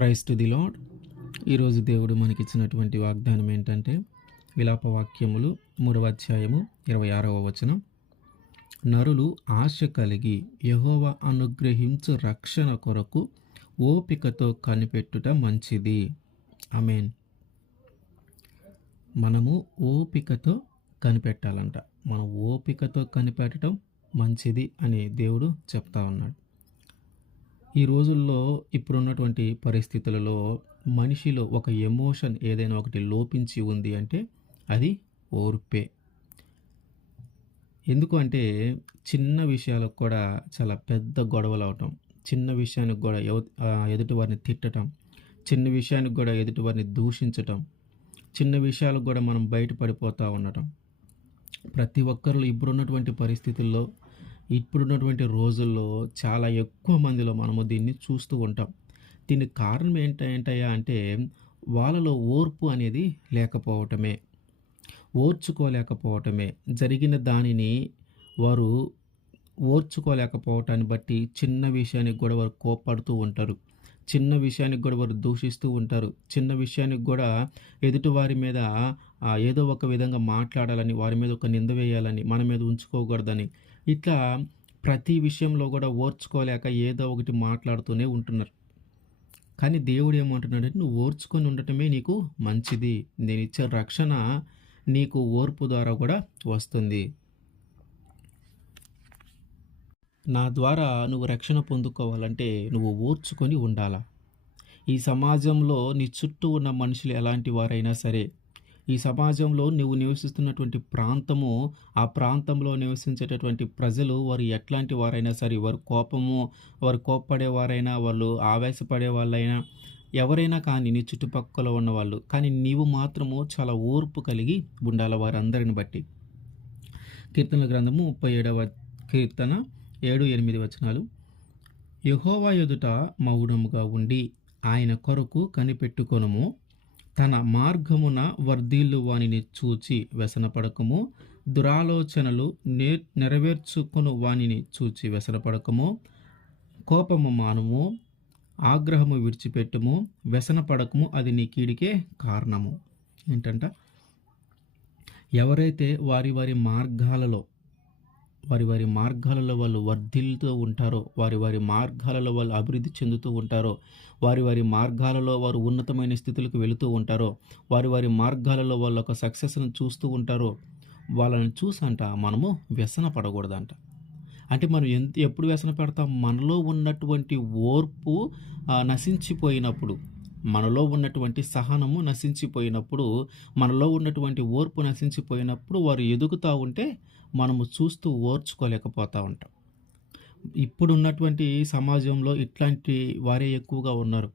Praise to the lord. ఈరోజు దేవుడు మనకిచ్చినటువంటి వాగ్దానం ఏంటంటే విలాపవాక్యములు 3వ అధ్యాయము 26వ వచనం. నరులు ఆశ కలిగి యెహోవా అనుగ్రహించు రక్షణ కొరకు ఓపికతో కనిపెట్టుట మంచిది. ఆమేన్. మనము ఓపికతో కనిపెట్టాలంట. మనం ఓపికతో కనిపెట్టడం మంచిది అని దేవుడు చెప్తా ఉన్నాడు. ఈ రోజుల్లో ఇప్పుడున్నటువంటి పరిస్థితులలో మనిషిలో ఒక ఎమోషన్ ఏదైనా ఒకటి లోపించి ఉంది అంటే అది ఓర్పే. ఎందుకు అంటే చిన్న విషయాలకు కూడా చాలా పెద్ద గొడవలు అవటం, చిన్న విషయానికి కూడా ఎదుటి వారిని తిట్టడం, చిన్న విషయానికి కూడా ఎదుటి వారిని దూషించటం, చిన్న విషయాలకు కూడా మనం బయటపడిపోతూ ఉండటం. ప్రతి ఒక్కరు ఇప్పుడున్నటువంటి పరిస్థితుల్లో ఇప్పుడున్నటువంటి రోజుల్లో చాలా ఎక్కువ మందిలో మనము దీన్ని చూస్తూ ఉంటాం. దీనికి కారణం ఏంటయ్యా అంటే వాళ్ళలో ఓర్పు అనేది లేకపోవటమే, ఓర్చుకోలేకపోవటమే. జరిగిన దానిని వారు ఓర్చుకోలేకపోవటాన్ని బట్టి చిన్న విషయానికి కూడా వారు కోప్పడుతూ ఉంటారు, చిన్న విషయానికి కూడా వారు దూషిస్తూ ఉంటారు, చిన్న విషయానికి కూడా ఎదుటివారి మీద ఏదో ఒక విధంగా మాట్లాడాలని, వారి మీద ఒక నింద వేయాలని, మన మీద ఉంచుకోకూడదని, ఇట్లా ప్రతి విషయంలో కూడా ఓర్చుకోలేక ఏదో ఒకటి మాట్లాడుతూనే ఉంటున్నారు. కానీ దేవుడు ఏమంటున్నాడంటే నువ్వు ఓర్చుకొని ఉండటమే నీకు మంచిది. నేను ఇచ్చే రక్షణ నీకు ఓర్పు ద్వారా కూడా వస్తుంది. నా ద్వారా నువ్వు రక్షణ పొందుకోవాలంటే నువ్వు ఓర్చుకొని ఉండాలా. ఈ సమాజంలో నీ చుట్టూ ఉన్న మనుషులు ఎలాంటి వారైనా సరే, ఈ సమాజంలో నువ్వు నివసిస్తున్నటువంటి ప్రాంతము, ఆ ప్రాంతంలో నివసించేటటువంటి ప్రజలు వారు ఎట్లాంటి వారైనా సరే, వారు కోప్పడేవారైనా, వాళ్ళు ఆవేశపడే వాళ్ళైనా, ఎవరైనా కానీ నీ చుట్టుపక్కల ఉన్నవాళ్ళు, కానీ నీవు మాత్రము చాలా ఓర్పు కలిగి ఉండాలి వారందరిని బట్టి. కీర్తనల గ్రంథము 37వ కీర్తన 7-8 వచనాలు. యెహోవా ఎదుట మౌనముగా ఉండి ఆయన కొరకు కనిపెట్టుకొనుము. తన మార్గమున వర్ధిల్లు వానిని చూచి వ్యసనపడకము. దురాలోచనలు నెరవేర్చుకొను వానిని చూచి వ్యసనపడకము. కోపము మానుము, ఆగ్రహము విడిచిపెట్టుము, వ్యసనపడకము, అది నీ కీడికే కారణము. ఏంటంట, ఎవరైతే వారి మార్గాలలో వాళ్ళు వర్ధిల్లుతూ ఉంటారో, వారి మార్గాలలో వాళ్ళు అభివృద్ధి చెందుతూ ఉంటారో, వారి మార్గాలలో వారు ఉన్నతమైన స్థితులకు వెళుతూ ఉంటారో, వారి మార్గాలలో వాళ్ళు ఒక సక్సెస్ను చూస్తూ ఉంటారో, వాళ్ళని చూసంట మనము వ్యసన పడకూడదంట. అంటే మనం ఎప్పుడు వ్యసన పెడతాం? మనలో ఉన్నటువంటి ఓర్పు నశించిపోయినప్పుడు, మనలో ఉన్నటువంటి సహనము నశించిపోయినప్పుడు, మనలో ఉన్నటువంటి ఓర్పు నశించిపోయినప్పుడు వారు ఎదుగుతూ ఉంటే మనము చూస్తూ ఓర్చుకోలేకపోతూ ఉంటాం. ఇప్పుడున్నటువంటి సమాజంలో ఇట్లాంటి వారే ఎక్కువగా ఉన్నారు.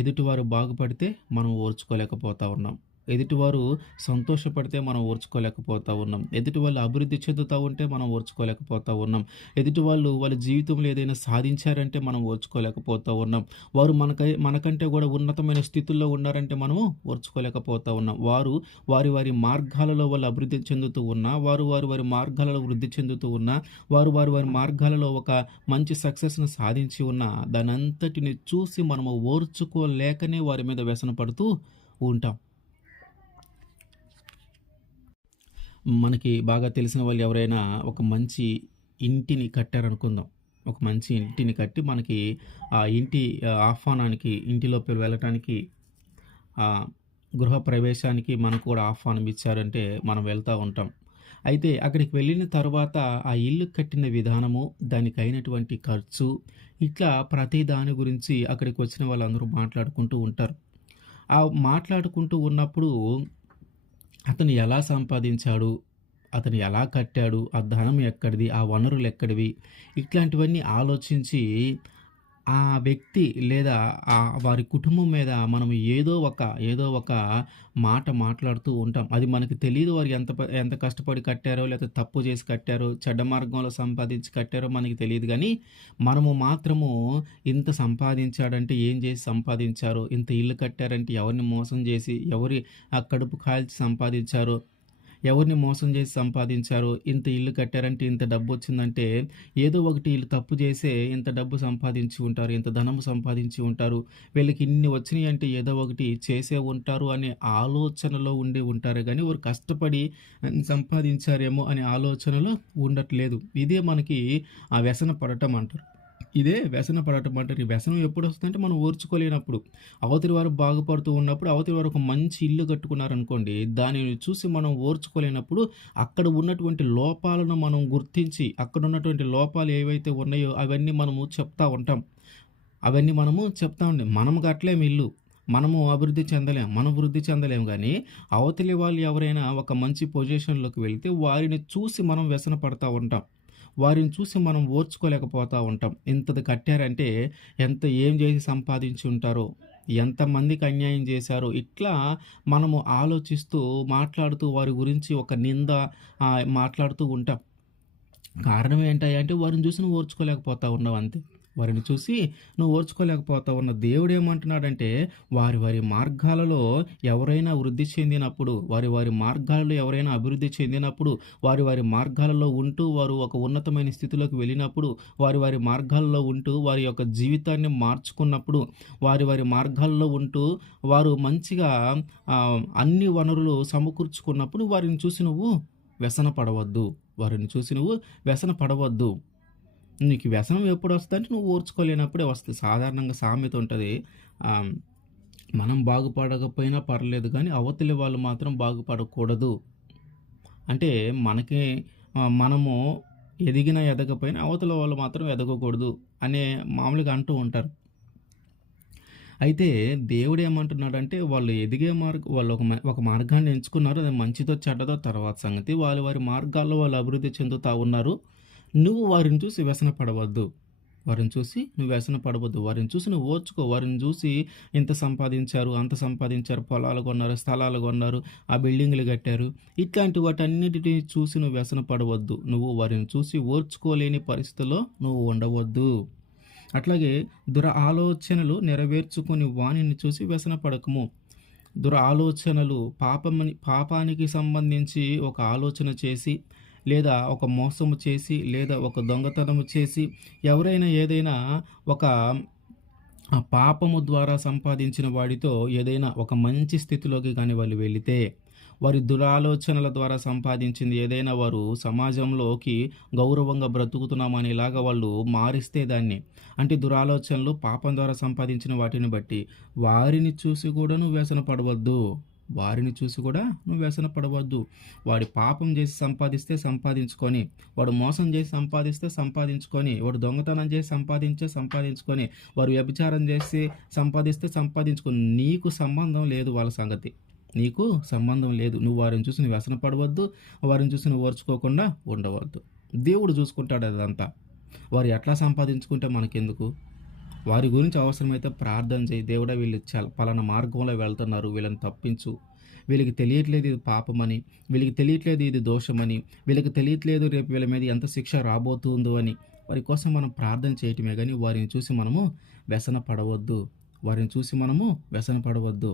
ఎదుటివారు బాగుపడితే మనం ఓర్చుకోలేకపోతూ ఉన్నాం, ఎదుటివారు సంతోషపడితే మనం ఓర్చుకోలేకపోతూ ఉన్నాం, ఎదుటి వాళ్ళు అభివృద్ధి చెందుతూ ఉంటే మనం ఓర్చుకోలేకపోతూ ఉన్నాం, ఎదుటి వాళ్ళ జీవితంలో ఏదైనా సాధించారంటే మనం ఓర్చుకోలేకపోతూ ఉన్నాం, వారు మనకంటే కూడా ఉన్నతమైన స్థితుల్లో ఉన్నారంటే మనము ఓర్చుకోలేకపోతూ ఉన్నాం. వారి మార్గాలలో వాళ్ళు అభివృద్ధి చెందుతూ ఉన్నా, వారి మార్గాలలో వృద్ధి చెందుతూ ఉన్నా, వారి మార్గాలలో ఒక మంచి సక్సెస్ను సాధించి ఉన్నా, దానంతటిని చూసి మనము ఓర్చుకోలేకనే వారి మీద వ్యసన పడుతూ ఉంటాం. మనకి బాగా తెలిసిన వాళ్ళు ఎవరైనా ఒక మంచి ఇంటిని కట్టారనుకుందాం. ఒక మంచి ఇంటిని కట్టి మనకి ఆ ఇంటి ఆహ్వానానికి, ఇంటిలోకి వెళ్ళటానికి, గృహప్రవేశానికి మనకు కూడా ఆహ్వానం ఇచ్చారంటే మనం వెళ్తూ ఉంటాం. అయితే అక్కడికి వెళ్ళిన తర్వాత ఆ ఇల్లు కట్టిన విధానము, దానికి అయినటువంటి ఖర్చు, ఇట్లా ప్రతి దాని గురించి అక్కడికి వచ్చిన వాళ్ళందరూ మాట్లాడుకుంటూ ఉంటారు. ఆ మాట్లాడుకుంటూ ఉన్నప్పుడు అతను ఎలా సంపాదించాడు, అతను ఎలా కట్టాడు, ఆ ధనం ఎక్కడిది, ఆ వనరులు ఎక్కడివి, ఇట్లాంటివన్నీ ఆలోచించి ఆ వ్యక్తి లేదా వారి కుటుంబం మీద మనం ఏదో ఒక మాట మాట్లాడుతూ ఉంటాం. అది మనకు తెలీదు వారు ఎంత కష్టపడి కట్టారో, లేకపోతే తప్పు చేసి కట్టారో, చెడ్డ మార్గంలో సంపాదించి కట్టారో మనకి తెలియదు. కానీ మనము మాత్రము ఇంత సంపాదించాడంటే ఏం చేసి సంపాదించారో, ఇంత ఇల్లు కట్టారంటే ఎవరిని మోసం చేసి, ఎవరి కడుపు కాల్చి సంపాదించారో, ఎవరిని మోసం చేసి సంపాదించారో, ఇంత ఇల్లు కట్టారంటే ఇంత డబ్బొచ్చిందంటే, ఏదో ఒకటి ఈళ్ళు తప్పు చేసే ఇంత డబ్బు సంపాదించి ఉంటారు, ఇంత ధనము సంపాదించి ఉంటారు, వీళ్ళకి ఇన్ని వచ్చినియంటే ఏదో ఒకటి చేసే ఉంటారు అనే ఆలోచనలో ఉండి ఉంటారు గానీ, వారు కష్టపడి సంపాదించారేమో అనే ఆలోచనలో ఉండట్లేదు. ఇదే మనకి ఆ వ్యసన పడటం అంటారు. ఇదే వ్యసన పడటం అంటారు. ఈ వ్యసనం ఎప్పుడొస్తుందంటే మనం ఓర్చుకోలేనప్పుడు. అవతలి వారు బాగుపడుతూ ఉన్నప్పుడు, అవతలి వారు ఒక మంచి ఇల్లు కట్టుకున్నారనుకోండి, దానిని చూసి మనం ఓర్చుకోలేనప్పుడు, అక్కడ ఉన్నటువంటి లోపాలను మనం గుర్తించి, అక్కడున్నటువంటి లోపాలు ఏవైతే ఉన్నాయో అవన్నీ మనము చెప్తా ఉంటాం. అవన్నీ మనము చెప్తా ఉండం. మనము కట్టలేము ఇల్లు. మనము అభివృద్ధి చెందలేం. మనం వృద్ధి చెందలేము గానీ, అవతలి వాళ్ళు ఎవరైనా ఒక మంచి పొజిషన్‌లోకి వెళ్తే వారిని చూసి మనం వ్యసన పడతా ఉంటాం. వారిని చూసి మనం ఓర్చుకోలేకపోతా ఉంటాం. ఇంతది కట్టారంటే ఏం జేసి సంపాదించి ఉంటారో, ఎంతమందికి అన్యాయం జేశారో, ఇట్లా మనము ఆలోచిస్తూ, మాట్లాడుతూ వారి గురించి ఒక నింద మాట్లాడుతూ ఉంటాం. కారణం ఏంటయ్యా అంటే వారిని చూసి నువ్వు ఓర్చుకోలేకపోతా ఉన్నావు అంతే. వారిని చూసి నువ్వు ఓర్చుకోలేకపోతా ఉన్నావు. దేవుడేమంటున్నాడంటే వారి వారి మార్గాలలో ఎవరైనా వృద్ధి చెందినప్పుడు, వారి వారి మార్గాలలో ఎవరైనా అభివృద్ధి చెందినప్పుడు, వారి వారి మార్గాలలో ఉంటూ వారు ఒక ఉన్నతమైన స్థితిలోకి వెళ్ళినప్పుడు, వారి వారి మార్గాల్లో ఉంటూ వారి యొక్క జీవితాన్ని మార్చుకున్నప్పుడు, వారి వారి మార్గాల్లో ఉంటూ వారు మంచిగా అన్ని వనరులు సమకూర్చుకున్నప్పుడు వారిని చూసి నువ్వు వ్యసన పడవద్దు. వారిని చూసి నువ్వు వ్యసన పడవద్దు. నీకు వ్యసనం ఎప్పుడొస్తదంటే నువ్వు ఓర్చుకోలేనప్పుడే వస్తది. సాధారణంగా సామెత ఉంటది. ఆహ్, మనం బాగుపడకపోయినా పర్లేదు గానీ, అవతలి వాళ్ళు మాత్రం బాగుపడకూడదు. అంటే మనకి మనము ఎదిగినా, ఎదగపోయినా అవతల వాళ్ళు మాత్రం ఎదగకూడదు అనే మామూలుగా అంటూ ఉంటారు. అయితే దేవుడేమంటున్నాడంటే వాళ్ళు ఎదిగే వాళ్ళు ఒక మార్గాన్ని ఎంచుకున్నారు. అది మంచిదో, చెడ్డదో తర్వాత సంగతి. వారి మార్గాల్లో వాళ్ళు అభివృద్ధి చెందుతా ఉన్నారు. నువ్వు వారిని చూసి వ్యసన పడవద్దు. వారిని చూసి నువ్వు వ్యసన పడవద్దు. వారిని చూసి నువ్వు ఓర్చుకో. వారిని చూసి ఇంత సంపాదించారు, అంత సంపాదించారు, పొలాలు కొన్నారు, స్థలాలు కొన్నారు, ఆ బిల్డింగులు కట్టారు. ఇట్లాంటి వాటన్నిటిని చూసి నువ్వు వ్యసన పడవద్దు. నువ్వు వారిని చూసి ఓర్చుకోలేని పరిస్థితిలో నువ్వు ఉండవద్దు. అట్లాగే ఆలోచనలు నెరవేర్చుకొని వానిని చూసి వ్యసన పడకము. ఆలోచనలు పాపానికి సంబంధించి ఒక ఆలోచన చేసి, లేదా ఒక మోసము చేసి, లేదా ఒక దొంగతనము చేసి, ఎవరైనా ఏదైనా ఒక పాపము ద్వారా సంపాదించిన వాడితో ఏదైనా ఒక మంచి స్థితిలోకి గాని వాళ్ళు వెళితే, వారి దురాలోచనల ద్వారా సంపాదించింది ఏదైనా వారు సమాజంలోకి గౌరవంగా బ్రతుకుతున్నామనేలాగా వాళ్ళు మారిస్తే దాన్ని, అంటే దురాలోచనలు పాపం ద్వారా సంపాదించిన వాటిని బట్టి వారిని చూసి కూడా నువ్వు వ్యసన పడవద్దు. వారిని చూసి కూడా నువ్వు వ్యసన పడవద్దు. వాడి పాపం చేసి సంపాదిస్తే సంపాదించుకొని, వాడు మోసం చేసి సంపాదిస్తే సంపాదించుకొని, వాడు దొంగతనం చేసి సంపాదించుకొని, వారు వ్యభిచారం చేసి సంపాదిస్తే సంపాదించుకొని, నీకు సంబంధం లేదు వాళ్ళ సంగతి. నీకు సంబంధం లేదు. నువ్వు వారిని చూసి నువ్వు వ్యసన పడవద్దు. వారిని చూసి నువ్వు ఓర్చుకోకుండా ఉండవద్దు. దేవుడు చూసుకుంటాడు అదంతా. వారు ఎట్లా సంపాదించుకుంటే మనకెందుకు? వారి గురించి అవసరమైతే ప్రార్థన చేయి. దేవుడా వీళ్ళు పలానా మార్గంలో వెళ్తున్నారు. వీళ్ళని తప్పించు. వీళ్ళకి తెలియట్లేదు ఇది పాపమని. వీళ్ళకి తెలియట్లేదు ఇది దోషమని. వీళ్ళకి తెలియట్లేదు రేపు వీళ్ళ మీద ఎంత శిక్ష రాబోతుందో అని. వారి కోసం మనం ప్రార్థన చేయటమే గానీ వారిని చూసి మనము వ్యసన పడవద్దు. వారిని చూసి మనము వ్యసన పడవద్దు.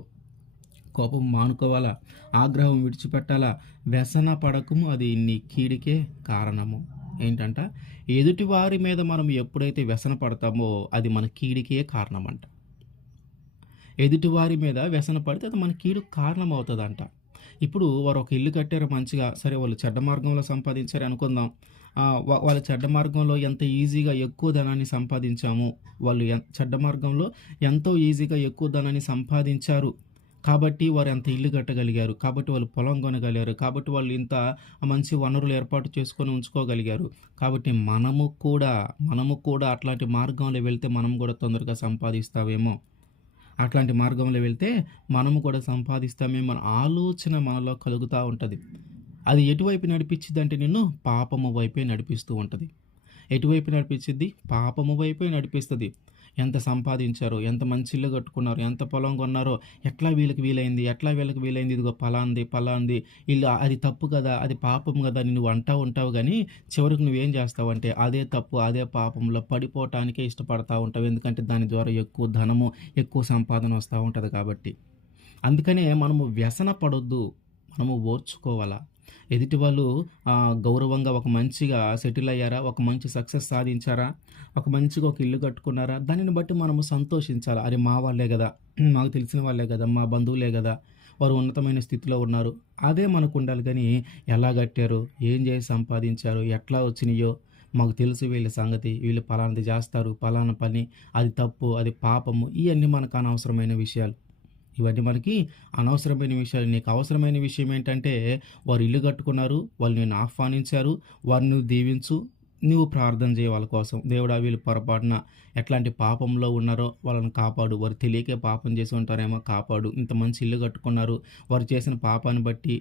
కోపం మానుకోవాలా, ఆగ్రహం విడిచిపెట్టాలా, వ్యసన పడకము అది నీ కీడికే కారణము. ఏంటంట, ఎదుటి వారి మీద మనం ఎప్పుడైతే వ్యసన పడతామో అది మన కీడికే కారణమంట. ఎదుటి వారి మీద వ్యసన పడితే అది మన కీడుకు కారణమవుతదంట. ఇప్పుడు వారు ఒక ఇల్లు కట్టారు మంచిగా, సరే వాళ్ళు చెడ్డ మార్గంలో సంపాదించారు అనుకుందాం. వాళ్ళ చెడ్డ మార్గంలో ఎంత ఈజీగా ఎక్కువ ధనాన్ని సంపాదించాము. వాళ్ళు చెడ్డ మార్గంలో ఎంతో ఈజీగా ఎక్కువ ధనాన్ని సంపాదించారు. కాబట్టి వారు అంత ఇల్లు కట్టగలిగారు. కాబట్టి వాళ్ళు పొలం కొనగలిగారు. కాబట్టి వాళ్ళు ఇంత మంచి వనరులు ఏర్పాటు చేసుకొని ఉంచుకోగలిగారు. కాబట్టి మనము కూడా అట్లాంటి మార్గంలో వెళ్తే మనం కూడా తొందరగా సంపాదిస్తామేమో. అట్లాంటి మార్గంలో వెళ్తే మనము కూడా సంపాదిస్తామేమో అనే ఆలోచన మనలో కలుగుతా ఉంటది. అది ఎటువైపు నడిపించిద్దంటే నిన్ను పాపము వైపే నడిపిస్తూ ఉంటది. ఎటువైపు నడిపించిద్ది? పాపము వైపే నడిపిస్తది. ఎంత సంపాదించారో, ఎంత మంచి ఇల్లు కట్టుకున్నారో, ఎంత పొలం కొన్నారో, ఎట్లా వీళ్ళకి వీలైంది, ఇదిగో పలాంది ఇల్లు అది తప్పు కదా, అది పాపం కదా అని నువ్వు అంటా ఉంటావు గానీ, చివరికి నువ్వేం చేస్తావంటే అదే తప్పు, అదే పాపంలో పడిపోవటానికే ఇష్టపడతా ఉంటావు. ఎందుకంటే దాని ద్వారా ఎక్కువ ధనము, ఎక్కువ సంపాదన వస్తూ ఉంటది కాబట్టి. అందుకనే మనము వ్యసన పడొద్దు. మనము ఓర్చుకోవాలా. ఎదుటి వాళ్ళు గౌరవంగా ఒక మంచిగా సెటిల్ అయ్యారా? ఒక మంచి సక్సెస్ సాధించారా? మంచిగా ఒక ఇల్లు కట్టుకున్నారా? దానిని బట్టి మనము సంతోషించాలి. అరే! మా వాళ్ళే గదా! మాకు తెలిసిన వాళ్ళే గదా! మా బంధువులే గదా! వారు ఉన్నతమైన స్థితిలో ఉన్నారు. అదే మనకుండాలి గానీ, ఎలా గట్టారు? ఏం జేసి సంపాదించారు? ఎట్లా వచ్చినియో? మాకు తెలుసు వీళ్ళ సంగతి. వీళ్ళు పలానాది జేస్తారు. పలానా పని. అది తప్పు. అది పాపము. ఇయన్నీ మనకు అనవసరమైన విషయాలు. ఇవన్నీ మనకి అనవసరమైన విషయాలు. నీకు అవసరమైన విషయం ఏంటంటే, వారు ఇల్లు కట్టుకున్నారు. వాళ్ళు నిన్ను ఆహ్వానించారు. వారిని నువ్వు దీవించు. నువ్వు ప్రార్థన చేయి వాళ్ళ కోసం. దేవుడా వీళ్ళు పొరపాటున ఎట్లాంటి పాపంలో ఉన్నారో వాళ్ళని కాపాడు. వారు తెలియకే పాపం చేసి ఉంటారేమో కాపాడు. ఇంత మంచి ఇల్లు కట్టుకున్నారు. వారు చేసిన పాపాన్ని బట్టి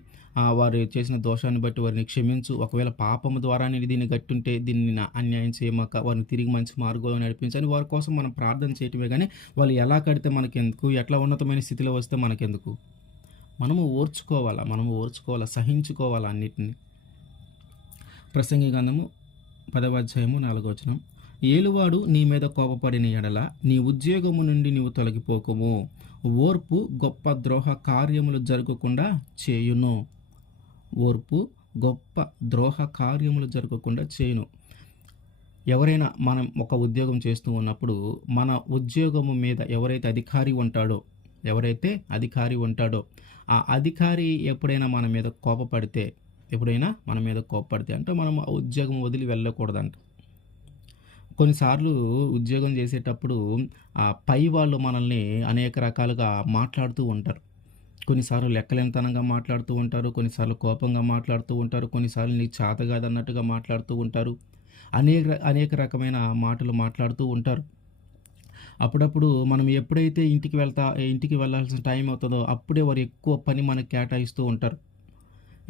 వారు చేసిన దోషాన్ని బట్టి వారిని క్షమించు. ఒకవేళ పాపము ద్వారా నేను దీన్ని గట్టుంటే దీన్ని అన్యాయం చేయమాక. వారిని తిరిగి మంచి మార్గంలో నడిపించని వారి కోసం మనం ప్రార్థన చేయటమే గానీ, వాళ్ళు ఎలా కడితే మనకెందుకు? ఎట్లా ఉన్నతమైన స్థితిలో వస్తే మనకెందుకు? మనము ఓర్చుకోవాలా. సహించుకోవాలా అన్నిటిని. ప్రసంగి గ్రంథము 10వ అధ్యాయము 4వ వచనం. ఏలువాడు నీ మీద కోపపడిన ఎడల నీ ఉద్యోగము నుండి నీవు తొలగిపోకుము. ఓర్పు గొప్ప ద్రోహ కార్యములు జరగకుండా చేయును. ఓర్పు గొప్ప ద్రోహ కార్యములు జరగకుండా చేయును. ఎవరైనా మనం ఒక ఉద్యోగం చేస్తూ ఉన్నప్పుడు మన ఉద్యోగము మీద ఎవరైతే అధికారి ఉంటాడో ఆ అధికారి ఎప్పుడైనా మన మీద కోపపడితే అంటే మనం ఆ ఉద్యోగం వదిలి వెళ్ళకూడదంట. కొన్నిసార్లు ఉద్యోగం చేసేటప్పుడు పై వాళ్ళు మనల్ని అనేక రకాలుగా మాట్లాడుతూ ఉంటారు. కొన్నిసార్లు లెక్కలేనితనంగా మాట్లాడుతూ ఉంటారు. కొన్నిసార్లు కోపంగా మాట్లాడుతూ ఉంటారు. కొన్నిసార్లు నీకు చేత కాదన్నట్టుగా మాట్లాడుతూ ఉంటారు. అనేక రకమైన మాటలు మాట్లాడుతూ ఉంటారు. అప్పుడప్పుడు మనం ఎప్పుడైతే ఇంటికి వెళ్ళాల్సిన టైం అవుతుందో అప్పుడే వారు ఎక్కువ పని మనకు కేటాయిస్తూ ఉంటారు.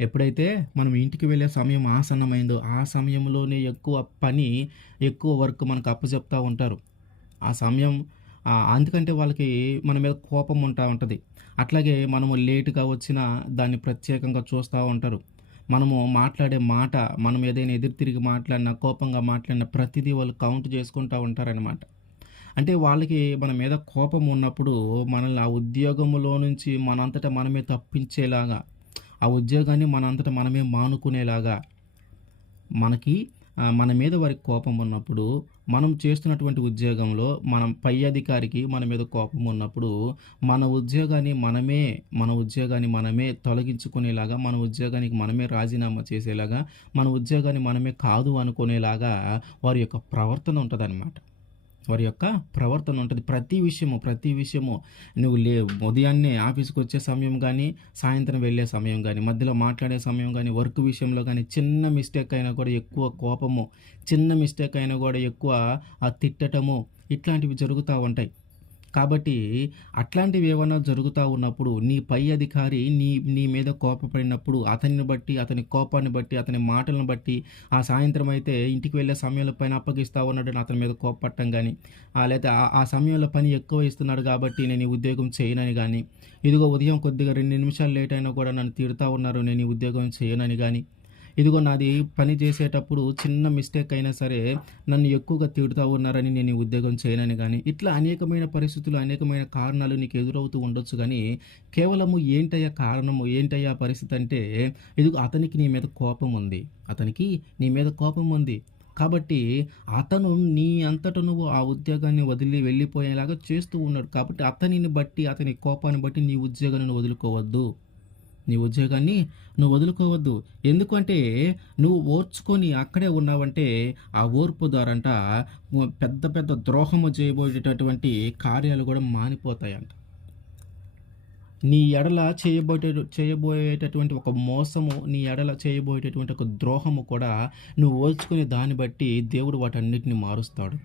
ఎప్పుడైతే మనం ఇంటికి వెళ్ళే సమయం ఆసన్నమైందో ఆ సమయంలోనే ఎక్కువ వర్క్ మనకు అప్పచెప్తా ఉంటారు. ఆ సమయం ఎందుకంటే వాళ్ళకి మన మీద కోపం ఉంటది. అట్లాగే మనము లేట్‌గా వచ్చినా దాన్ని ప్రత్యేకంగా చూస్తా ఉంటారు. మనము మాట్లాడే మాట, మనం ఏదైనా ఎదురు తిరిగి మాట్లాడినా, కోపంగా మాట్లాడినా ప్రతిదీ వాళ్ళు కౌంట్ చేసుకుంటా ఉంటారనమాట. అంటే వాళ్ళకి మన మీద కోపం ఉన్నప్పుడు మనల్ని ఆ ఉద్యోగంలో నుంచి మనంతట మనమే తప్పించేలాగా, ఆ ఉద్యోగాన్ని మనంతట మనమే మానుకునేలాగా మన మీద వారికి కోపం ఉన్నప్పుడు, మనం చేస్తున్నటువంటి ఉద్యోగంలో పై అధికారికి మన మీద కోపం ఉన్నప్పుడు, మన ఉద్యోగాన్ని మనమే తొలగించుకునేలాగా, మన ఉద్యోగానికి మనమే రాజీనామా చేసేలాగా, మన ఉద్యోగాన్ని మనమే కాదు అనుకునేలాగా వారి యొక్క ప్రవర్తన ఉంటదనమాట. ప్రతి విషయము నువ్వు ఉదయాన్నే ఆఫీస్‌కొచ్చే సమయం గానీ, సాయంత్రం వెళ్ళే సమయం గానీ, మధ్యలో మాట్లాడే సమయం గానీ, వర్క్ విషయంలో గానీ, చిన్న మిస్టేక్ అయినా కూడా ఎక్కువ కోపము, చిన్న మిస్టేక్ అయినా కూడా ఎక్కువ తిట్టటము, ఇట్లాంటివి జరుగుతా ఉంటాయి. కాబట్టి అట్లాంటివి ఏమన్నా జరుగుతా ఉన్నప్పుడు నీ పై అధికారి నీ మీద కోపపడినప్పుడు అతన్ని బట్టి, అతని కోపాన్ని బట్టి, అతని మాటలను బట్టి ఆ సాయంత్రం అయితే ఇంటికి వెళ్ళే సమయంలో పని అప్పగిస్తా ఉన్నాడని అతని మీద కోపపడటం గానీ, లేతే ఆ సమయంలో పని ఎక్కువ ఇస్తున్నాడు కాబట్టి నేను ఈ ఉద్యోగం చేయనని గానీ, ఇదిగో ఉదయం కొద్దిగా 2 నిమిషాలు లేట్ అయినా కూడా నన్ను తిడతా ఉన్నారు నేను ఈ ఉద్యోగం చేయనని గానీ, ఇదిగో నాది పని చేసేటప్పుడు చిన్న మిస్టేక్ అయినా సరే నన్ను ఎక్కువగా తిడుతూ ఉన్నారని నేను ఈ ఉద్యోగం చేయనని గానీ, ఇట్లా అనేకమైన పరిస్థితులు, అనేకమైన కారణాలు నీకు ఎదురవుతూ ఉండొచ్చు గానీ, కేవలము ఏంటయ్యా కారణము, ఏంటయ్యా పరిస్థితి అంటే, ఇదిగో అతనికి నీ మీద కోపం ఉంది. కాబట్టి అతను నీ అంతట నువ్వు ఆ ఉద్యోగాన్ని వదిలి వెళ్ళిపోయేలాగా చేస్తూ ఉన్నాడు. కాబట్టి అతని కోపాన్ని బట్టి నీ ఉద్యోగాన్ని నువ్వు వదులుకోవద్దు. ఎందుకంటే నువ్వు ఓర్చుకొని అక్కడే ఉన్నావంటే ఆ ఓర్పు ద్వారంట పెద్ద పెద్ద ద్రోహము చేయబోయేటటువంటి కార్యాలు కూడా మానిపోతాయంట. నీ ఎడల చేయబోయేటటువంటి ఒక మోసము, నీ ఎడల చేయబోయేటటువంటి ఒక ద్రోహము కూడా నువ్వు ఓర్చుకునే దాన్ని బట్టి దేవుడు వాటన్నిటిని మారుస్తాడు.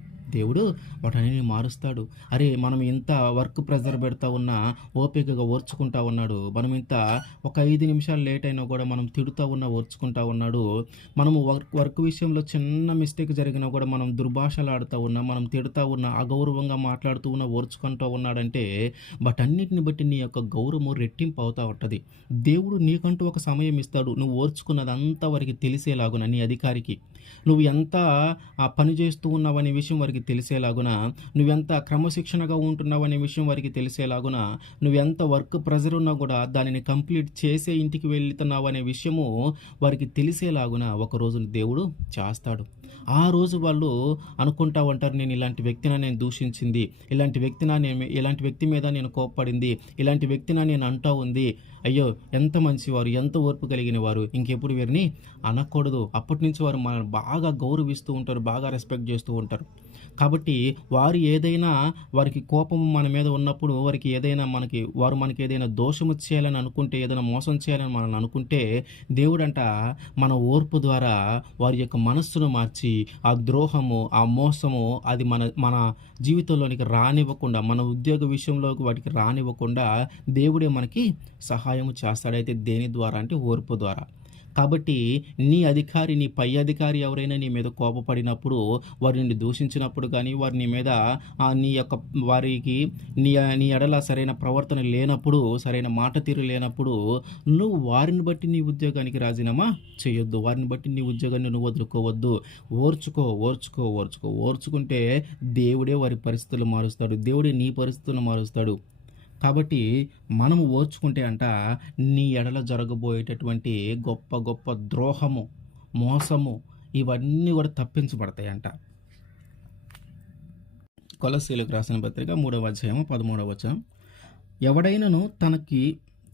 అరే! మనం ఇంత వర్క్ ప్రెషర్ పెడతా ఉన్నా ఓపికగా ఓర్చుకుంటా ఉన్నాడు. మనం ఇంత ఒక 5 నిమిషాలు లేట్ అయినా కూడా మనం తిడుతా ఉన్నా ఓర్చుకుంటా ఉన్నాడు. మనము వర్క్ విషయంలో చిన్న మిస్టేక్ జరిగినా కూడా మనం దుర్భాషలాడుతా ఉన్నా, మనం తిడతా ఉన్నా, అగౌరవంగా మాట్లాడుతూ ఉన్నా ఓర్చుకుంటూ ఉన్నాడంటే వాటన్నిటిని బట్టి నీ యొక్క గౌరవము రెట్టింపు అవుతా ఉంటది. దేవుడు నీకంటూ ఒక సమయం ఇస్తాడు. నువ్వు ఓర్చుకున్నదంతా వారికి తెలిసేలాగున నీ అధికారికి. నువ్వు ఎంత పని చేస్తూ ఉన్నావనే విషయం వారికి వారికి తెలిసేలాగున, నువ్వెంత క్రమశిక్షణగా ఉంటున్నావనే విషయం వారికి తెలిసేలాగున, నువ్వెంత వర్క్ ప్రెషర్ ఉన్నా కూడా దానిని కంప్లీట్ చేసే ఇంటికి వెళ్తున్నావనే విషయము వారికి తెలిసేలాగున ఒక రోజున దేవుడు చేస్తాడు. ఆ రోజు వాళ్ళు అనుకుంటా ఉంటారు, నేను ఇలాంటి వ్యక్తిని నేను దూషించింది, ఇలాంటి వ్యక్తి మీద నేను కోప్పడింది, ఇలాంటి వ్యక్తిని నేను అంటా ఉంది, అయ్యో ఎంత మంచివారు, ఎంత ఓర్పు కలిగిన వారు, ఇంకెప్పుడు వీరిని అనకూడదు. అప్పటి నుంచి వారు మనల్ని బాగా గౌరవిస్తూ ఉంటారు, బాగా రెస్పెక్ట్ చేస్తూ ఉంటారు. కాబట్టి వారు ఏదైనా, వారికి కోపం మన మీద ఉన్నప్పుడు వారికి ఏదైనా మనకి ఏదైనా దోషము చేయాలని అనుకుంటే, ఏదైనా మోసం చేయాలని మనల్ని అనుకుంటే, దేవుడంట మన ఓర్పు ద్వారా వారి యొక్క మనస్సును మార్చి ఆ ద్రోహము, ఆ మోసము అది మన మన జీవితంలోనికి రానివ్వకుండా, మన ఉద్యోగ విషయంలోకి వాటికి రానివ్వకుండా దేవుడే మనకి సహాయము చేస్తాడు. అయితే దేని ద్వారా అంటే ఓర్పు ద్వారా. కాబట్టి నీ పై అధికారి ఎవరైనా నీ మీద కోపపడినప్పుడు, వారు నిన్ను దూషించినప్పుడు గానీ, వారు నీ మీద నీ యొక్క వారికి నీ ఎడల సరైన ప్రవర్తన లేనప్పుడు, సరైన మాట తీరు లేనప్పుడు, నువ్వు వారిని బట్టి నీ ఉద్యోగానికి రాజీనామా చేయొద్దు. వారిని బట్టి నీ ఉద్యోగాన్ని నువ్వు వదులుకోవద్దు. ఓర్చుకుంటే దేవుడే వారి పరిస్థితులు మారుస్తాడు. దేవుడే నీ పరిస్థితులను మారుస్తాడు. కాబట్టి మనము ఓర్చుకుంటే నీ ఎడల జరగబోయేటటువంటి గొప్ప గొప్ప ద్రోహము, మోసము ఇవన్నీ కూడా తప్పించబడతాయంట. కొలస్సీయులకు రాసిన పత్రిక 3వ అధ్యాయము 13వ వచనం. ఎవడైనను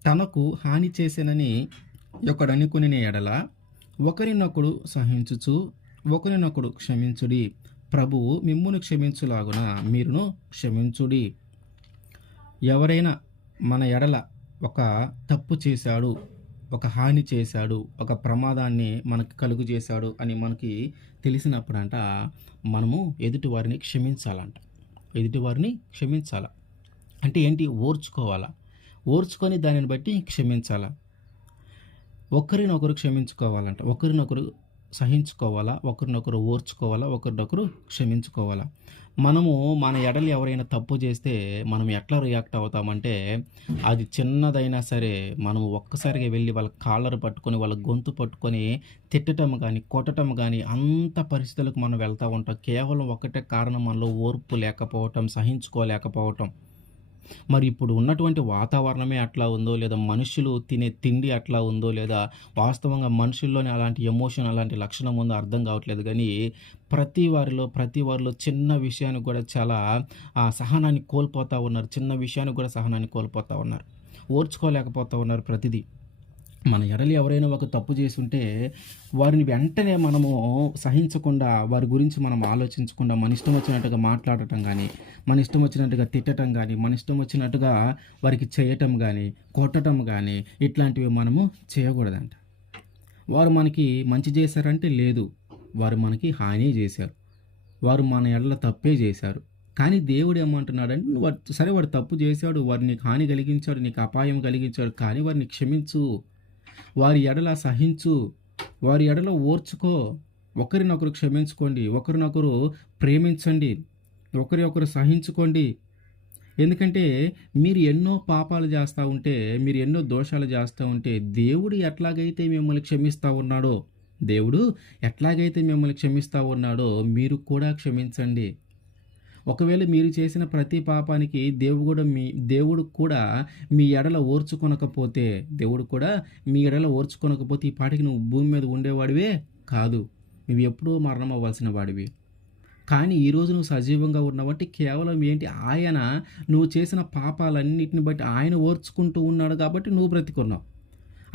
తనకు హాని చేసెనని ఒకడనుకొనిన ఎడల ఒకరినొకడు సహించుచు ఒకరినొకడు క్షమించుడి. ప్రభువు మిమ్మును క్షమించులాగున మీరును క్షమించుడి. ఎవరైనా మన ఎడల ఒక తప్పు చేశాడు, ఒక హాని చేశాడు, ఒక ప్రమాదాన్ని మనకు కలుగు చేశాడు అని మనకి తెలిసినప్పుడంట మనము ఎదుటివారిని క్షమించాలంట. అంటే ఏంటి? ఓర్చుకోవాలా. ఓర్చుకొని దానిని బట్టి క్షమించాలా. ఒకరినొకరు క్షమించుకోవాలంట. ఒకరినొకరు సహించుకోవాలా, ఒకరినొకరు ఓర్చుకోవాలా, ఒకరినొకరు క్షమించుకోవాలా. మనము మన ఎడలు ఎవరైనా తప్పు చేస్తే మనం ఎట్లా రియాక్ట్ అవుతామంటే, అది చిన్నదైనా సరే మనము ఒక్కసారిగా వెళ్ళి వాళ్ళ కాళ్ళరు పట్టుకొని, వాళ్ళ గొంతు పట్టుకొని తిట్టటం కానీ, కొట్టటం కానీ అంత పరిస్థితులకు మనం వెళ్తూ ఉంటాం. కేవలం ఒకటే కారణం, మనలో ఓర్పు లేకపోవటం, సహించుకోలేకపోవటం. మరి ఇప్పుడు ఉన్నటువంటి వాతావరణమే అట్లా ఉందో, లేదా మనుషులు తినే తిండి అట్లా ఉందో, లేదా వాస్తవంగా మనుషుల్లోనే అలాంటి ఎమోషన్, అలాంటి లక్షణం ఉందో అర్థం కావట్లేదు. కానీ ప్రతి వారిలో చిన్న విషయానికి కూడా చాలా సహనాన్ని కోల్పోతూ ఉన్నారు. చిన్న విషయానికి కూడా సహనాన్ని కోల్పోతూ ఉన్నారు. ఓర్చుకోలేకపోతూ ఉన్నారు ప్రతిదీ. మన ఎడలి ఎవరైనా ఒక తప్పు చేసి ఉంటే వారిని వెంటనే మనము సహించకుండా, వారి గురించి మనం ఆలోచించకుండా మన ఇష్టం వచ్చినట్టుగా మాట్లాడటం కానీ, మన ఇష్టం వచ్చినట్టుగా తిట్టడం కానీ, మన ఇష్టం వచ్చినట్టుగా వారికి చేయటం కానీ, కొట్టడం కానీ ఇట్లాంటివి మనము చేయకూడదంట. వారు మనకి మంచి చేశారంటే లేదు, వారు మనకి హాని చేశారు. వారు మన ఎడల తప్పే చేశారు. కానీ దేవుడు ఏమంటున్నాడంటే, వాడు తప్పు చేశాడు, వారు నీకు హాని కలిగించాడు, నీకు అపాయం కలిగించాడు, కానీ వారిని క్షమించు, వారి ఎడల సహించు, వారి ఎడల ఓర్చుకో, ఒకరినొకరు క్షమించుకోండి, ఒకరినొకరు ప్రేమించండి, ఒకరు సహించుకోండి. ఎందుకంటే మీరు ఎన్నో పాపాలు చేస్తూ ఉంటే, మీరు ఎన్నో దోషాలు చేస్తూ ఉంటే, దేవుడు ఎట్లాగైతే మిమ్మల్ని క్షమిస్తూ ఉన్నాడో మీరు కూడా క్షమించండి. ఒకవేళ మీరు చేసిన ప్రతి పాపానికి దేవుడు కూడా మీ ఎడల ఓర్చుకొనకపోతే, ఈ పాటికి నువ్వు భూమి మీద ఉండేవాడివే కాదు. నువ్వు ఎప్పుడూ మరణం అవ్వాల్సిన వాడివి. కానీ ఈరోజు నువ్వు సజీవంగా ఉన్నావంటే కేవలం ఆయన నువ్వు చేసిన పాపాలన్నిటిని బట్టి ఆయన ఓర్చుకుంటూ ఉన్నాడు కాబట్టి నువ్వు బ్రతికున్నావు.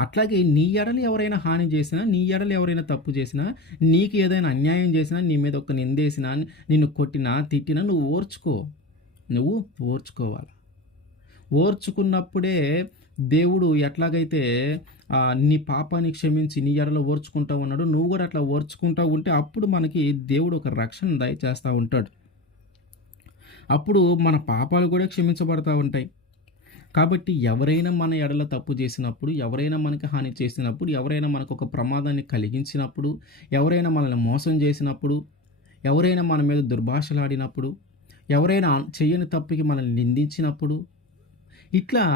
అట్లాగే నీ ఎడల ఎవరైనా హాని చేసినా, నీ ఎడల ఎవరైనా తప్పు చేసినా, నీకు ఏదైనా అన్యాయం చేసినా, నీ మీద ఒక నిందేసినా, నిన్ను కొట్టినా, తిట్టినా నువ్వు ఓర్చుకోవాలి. ఓర్చుకున్నప్పుడే దేవుడు ఎట్లాగైతే నీ పాపాన్ని క్షమించి నీ ఎడల ఓర్చుకుంటూ ఉన్నాడు, నువ్వు కూడా అట్లా ఓర్చుకుంటూ ఉంటే అప్పుడు మనకి దేవుడు ఒక రక్షణ దయచేస్తూ ఉంటాడు. అప్పుడు మన పాపాలు కూడా క్షమించబడతా ఉంటాయి. కాబట్టి ఎవరైనా మన ఎడల తప్పు చేసినప్పుడు, ఎవరైనా మనకి హాని చేసినప్పుడు, ఎవరైనా మనకు ఒక ప్రమాదాన్ని కలిగించినప్పుడు, ఎవరైనా మనల్ని మోసం చేసినప్పుడు, ఎవరైనా మన మీద దుర్భాషలాడినప్పుడు, ఎవరైనా చెయ్యని తప్పుకి మనల్ని నిందించినప్పుడు, ఇట్లా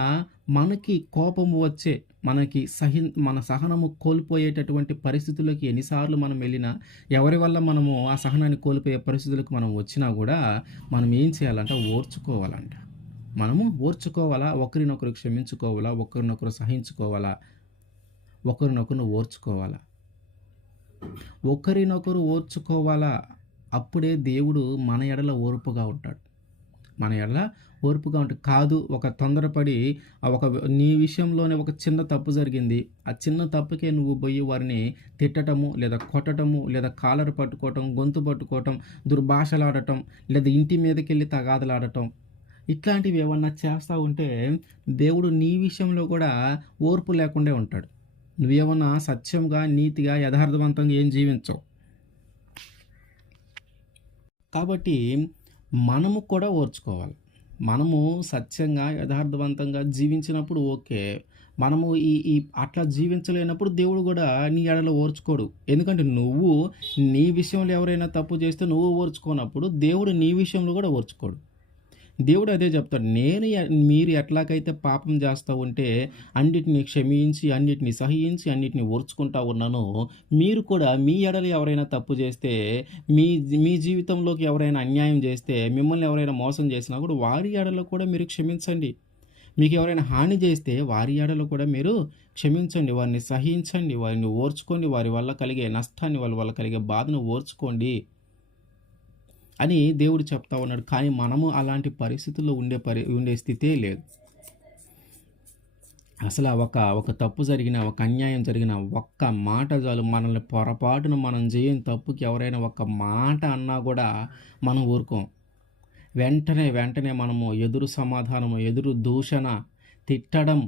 మనకి కోపము వచ్చే మన సహనము కోల్పోయేటటువంటి పరిస్థితుల్లోకి ఎన్నిసార్లు మనం వెళ్ళినా, ఎవరి వల్ల మనము ఆ సహనాన్ని కోల్పోయే పరిస్థితులకు మనం వచ్చినా గూడా, మనం ఏం చేయాలంటే ఓర్చుకోవాలంట. మనము ఓర్చుకోవాలా, ఒకరినొకరు క్షమించుకోవాలా, ఒకరినొకరు సహించుకోవాలా, ఒకరినొకరు ఓర్చుకోవాలా. ఒకరినొకరు ఓర్చుకోవాలా. అప్పుడే దేవుడు మన ఎడల ఓర్పుగా ఉంటాడు. మన ఎడల ఓర్పుగా ఉంటాడు. కాదు ఒక తొందరపడి నీ విషయంలోనే ఒక చిన్న తప్పు జరిగింది. ఆ చిన్న తప్పుకే నువ్వు పోయి వారిని తిట్టటము, లేదా కొట్టటము, లేదా కాలర్ పట్టుకోవటం, గొంతు పట్టుకోవటం, దుర్భాషలాడటం, లేదా ఇంటి మీదకెళ్ళి తగాదలాడటం. ఇట్లాంటివి ఏమన్నా చేస్తా ఉంటే దేవుడు నీ విషయంలో కూడా ఓర్పు లేకుండా ఉంటాడు. నువ్వేమన్నా సత్యంగా, నీతిగా, యథార్థవంతంగా ఏం జీవించవు. కాబట్టి మనము కూడా ఓర్చుకోవాలి. మనము సత్యంగా, యథార్థవంతంగా జీవించినప్పుడు ఓకే. మనము ఈ ఈ అట్లా జీవించలేనప్పుడు దేవుడు గూడా నీ ఎడల ఓర్చుకోడు. ఎందుకంటే నువ్వు నీ విషయంలో ఎవరైనా తప్పు చేస్తే నువ్వు ఓర్చుకోనప్పుడు దేవుడు నీ విషయంలో గూడా ఓర్చుకోడు. దేవుడు అదే చెప్తాడు. మీరు ఎట్లాగైతే పాపం చేస్తా ఉంటే అన్నిటిని క్షమించి, అన్నిటిని సహించి, అన్నిటిని ఓర్చుకుంటా ఉన్నానో, మీరు కూడా మీ ఎడల ఎవరైనా తప్పు చేస్తే, మీ మీ జీవితంలోకి ఎవరైనా అన్యాయం చేస్తే, మిమ్మల్ని ఎవరైనా మోసం చేసినా కూడా వారి ఎడల కూడా మీరు క్షమించండి. మీకు ఎవరైనా హాని చేస్తే వారి ఎడల కూడా మీరు క్షమించండి. వారిని సహించండి. వారిని ఓర్చుకోండి. వారి వల్ల కలిగే నష్టాన్ని, వాళ్ళ వల్ల కలిగే బాధను ఓర్చుకోండి అని దేవుడు చెప్తా ఉన్నాడు. కానీ మనము అలాంటి పరిస్థితుల్లో ఉండే స్థితే లేదు. అసలు ఒక తప్పు జరిగిన, ఒక అన్యాయం జరిగిన ఒక్క మాట చాలు, మనల్ని పొరపాటున మనం చేయని తప్పుకి ఎవరైనా ఒక మాట అన్నా కూడా మనం ఊరుకోం. వెంటనే మనము ఎదురు సమాధానము, ఎదురు దూషణ, తిట్టడం,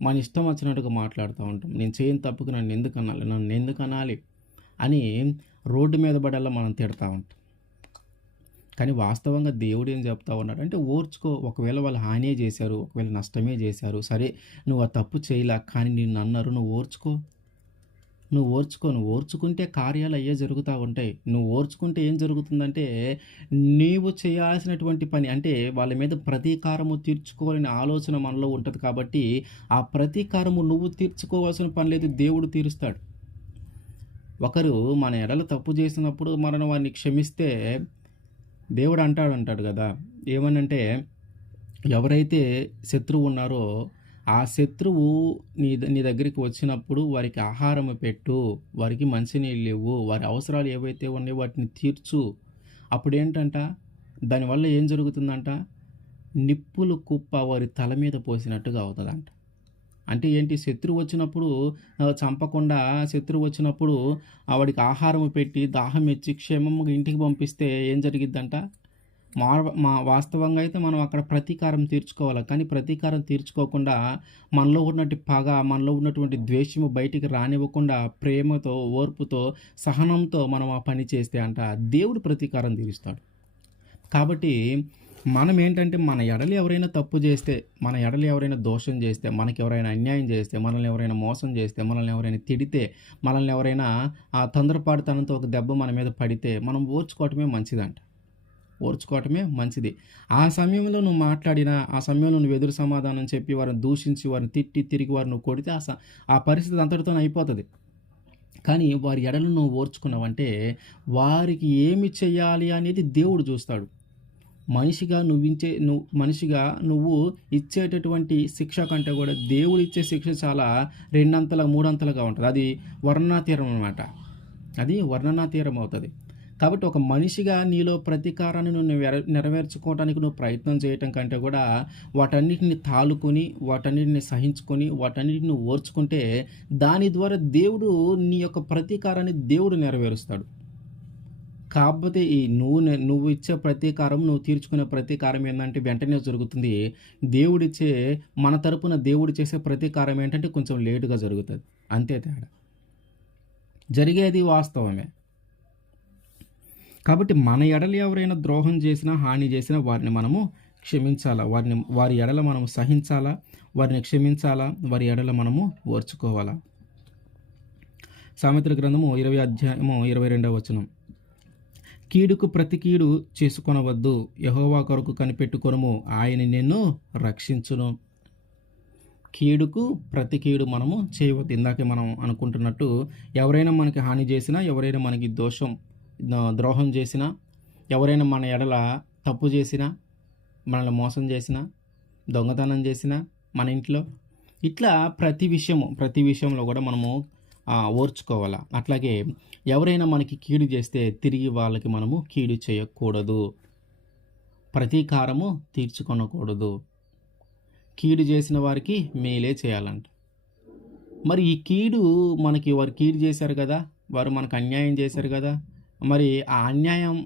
మన ఇష్టం వచ్చినట్టుగా మాట్లాడుతూ ఉంటాం. నేను చేయని తప్పుకి నన్ను ఎందుకు అనాలి అని రోడ్డు మీద పడేలా మనం తిడతా ఉంటాం. కానీ వాస్తవంగా దేవుడు ఏం చెప్తా ఉన్నాడు అంటే ఓర్చుకో. ఒకవేళ వాళ్ళు హానే చేశారు, ఒకవేళ నష్టమే చేశారు, సరే నువ్వు ఆ తప్పు చేయలే, కానీ నిన్ను అన్నారు, నువ్వు ఓర్చుకో. నువ్వు ఓర్చుకుంటే కార్యాలు అయ్యే జరుగుతూ ఉంటాయి. నువ్వు ఓర్చుకుంటే ఏం జరుగుతుందంటే, నీవు చేయాల్సినటువంటి పని అంటే వాళ్ళ మీద ప్రతీకారము తీర్చుకోవాలనే ఆలోచన మనలో ఉంటుంది. కాబట్టి ఆ ప్రతీకారము నువ్వు తీర్చుకోవాల్సిన పని లేదు, దేవుడు తీరుస్తాడు. ఒకరు మన ఎడల తప్పు చేసినప్పుడు మనం వారిని క్షమిస్తే దేవుడు అంటాడు కదా, ఏమనంటే ఎవరైతే శత్రువు ఉన్నారో ఆ శత్రువు నీ దగ్గరికి వచ్చినప్పుడు వారికి ఆహారం పెట్టు, వారికి మంచినీళ్ళు ఇవ్వు, వారి అవసరాలు ఏవైతే ఉన్నాయో వాటిని తీర్చు. అప్పుడేంటంట, దానివల్ల ఏం జరుగుతుందంట, నిప్పులు కుప్ప వారి తల మీద పోసినట్టుగా అవుతుందంట. అంటే ఏంటి, శత్రువు వచ్చినప్పుడు చంపకుండా, శత్రువు వచ్చినప్పుడు వాడికి ఆహారం పెట్టి దాహం ఇచ్చి క్షేమంగా ఇంటికి పంపిస్తే ఏం జరిగిద్దంట, వాస్తవంగా అయితే మనం అక్కడ ప్రతీకారం తీర్చుకోవాలి. కానీ ప్రతీకారం తీర్చుకోకుండా మనలో ఉన్నటువంటి పగ, మనలో ఉన్నటువంటి ద్వేషము బయటికి రానివ్వకుండా ప్రేమతో, ఓర్పుతో, సహనంతో మనం ఆ పని చేస్తే అంట దేవుడు ప్రతీకారం తీరుస్తాడు. కాబట్టి మనం ఏంటంటే మన ఎడలి ఎవరైనా తప్పు చేస్తే, మన ఎడలి ఎవరైనా దోషం చేస్తే, మనకి ఎవరైనా అన్యాయం చేస్తే, మనల్ని ఎవరైనా మోసం చేస్తే, మనల్ని ఎవరైనా తిడితే, మనల్ని ఎవరైనా ఆ తొందరపాటుతనంతో ఒక దెబ్బ మన మీద పడితే మనం ఓర్చుకోవటమే మంచిదంట. ఓర్చుకోవటమే మంచిది. ఆ సమయంలో నువ్వు మాట్లాడినా, ఆ సమయంలో నువ్వు ఎదురు సమాధానం చెప్పి వారిని దూషించి, వారిని తిట్టి, తిరిగి వారిని నువ్వు కొడితే ఆ పరిస్థితి అంతటితో అయిపోతుంది. కానీ వారి ఎడలు నువ్వు ఓర్చుకున్నావంటే వారికి ఏమి చెయ్యాలి అనేది దేవుడు చూస్తాడు. మనిషిగా నువ్వు ఇచ్చేటటువంటి శిక్ష కంటే కూడా దేవుడు ఇచ్చే శిక్ష చాలా 2 అంతల 3 అంతలుగా ఉంటుంది. అది వర్ణనాతీరం అనమాట. అది వర్ణనాతీరం అవుతుంది. కాబట్టి ఒక మనిషిగా నీలో ప్రతీకారాన్ని నువ్వు నెరవేర్చుకోవడానికి నువ్వు ప్రయత్నం చేయటం కంటే కూడా వాటన్నిటిని తాలుకొని, వాటన్నిటిని సహించుకొని, వాటన్నిటిని ఓర్చుకుంటే దాని ద్వారా దేవుడు నీ యొక్క ప్రతీకారాన్ని దేవుడు నెరవేరుస్తాడు. కాకపోతే నువ్వు ఇచ్చే ప్రతీకారం, నువ్వు తీర్చుకునే ప్రతీకారం ఏంటంటే వెంటనే జరుగుతుంది. మన తరపున దేవుడు చేసే ప్రతీకారం ఏంటంటే కొంచెం లేటుగా జరుగుతుంది. అంతే తేడా. జరిగేది వాస్తవమే. కాబట్టి మన ఎడల ఎవరైనా ద్రోహం చేసినా, హాని చేసినా వారిని మనము క్షమించాలా, వారి ఎడల మనము సహించాలా, వారిని క్షమించాలా, వారి ఎడల మనము ఓర్చుకోవాలా. సామెతల గ్రంథము 20 అధ్యాయము 22వ వచనం. కీడుకు ప్రతి కీడు చేసుకొనవద్దు, యెహోవా కొరకు కనిపెట్టుకొనుము, ఆయన నిన్ను రక్షించును. కీడుకు ప్రతి కీడు మనము చేయవద్దు. ఇందాకే మనం అనుకుంటున్నట్టు ఎవరైనా మనకి హాని చేసినా, ఎవరైనా మనకి ద్రోహం చేసినా, ఎవరైనా మన ఎడల తప్పు చేసినా, మనల్ని మోసం చేసినా, దొంగతనం చేసినా మన ఇంట్లో ఇట్లా ప్రతి విషయంలో కూడా మనము ఓర్చుకోవాలా. అట్లాగే ఎవరైనా మనకి కీడు చేస్తే తిరిగి వాళ్ళకి మనము కీడు చేయకూడదు. ప్రతీకారము తీర్చుకొనకూడదు. కీడు చేసిన వారికి మేలే చేయాలంట. మరి ఈ కీడు వారు కీడు చేశారు కదా! వారు మనకు అన్యాయం చేశారు కదా! మరి ఆ అన్యాయం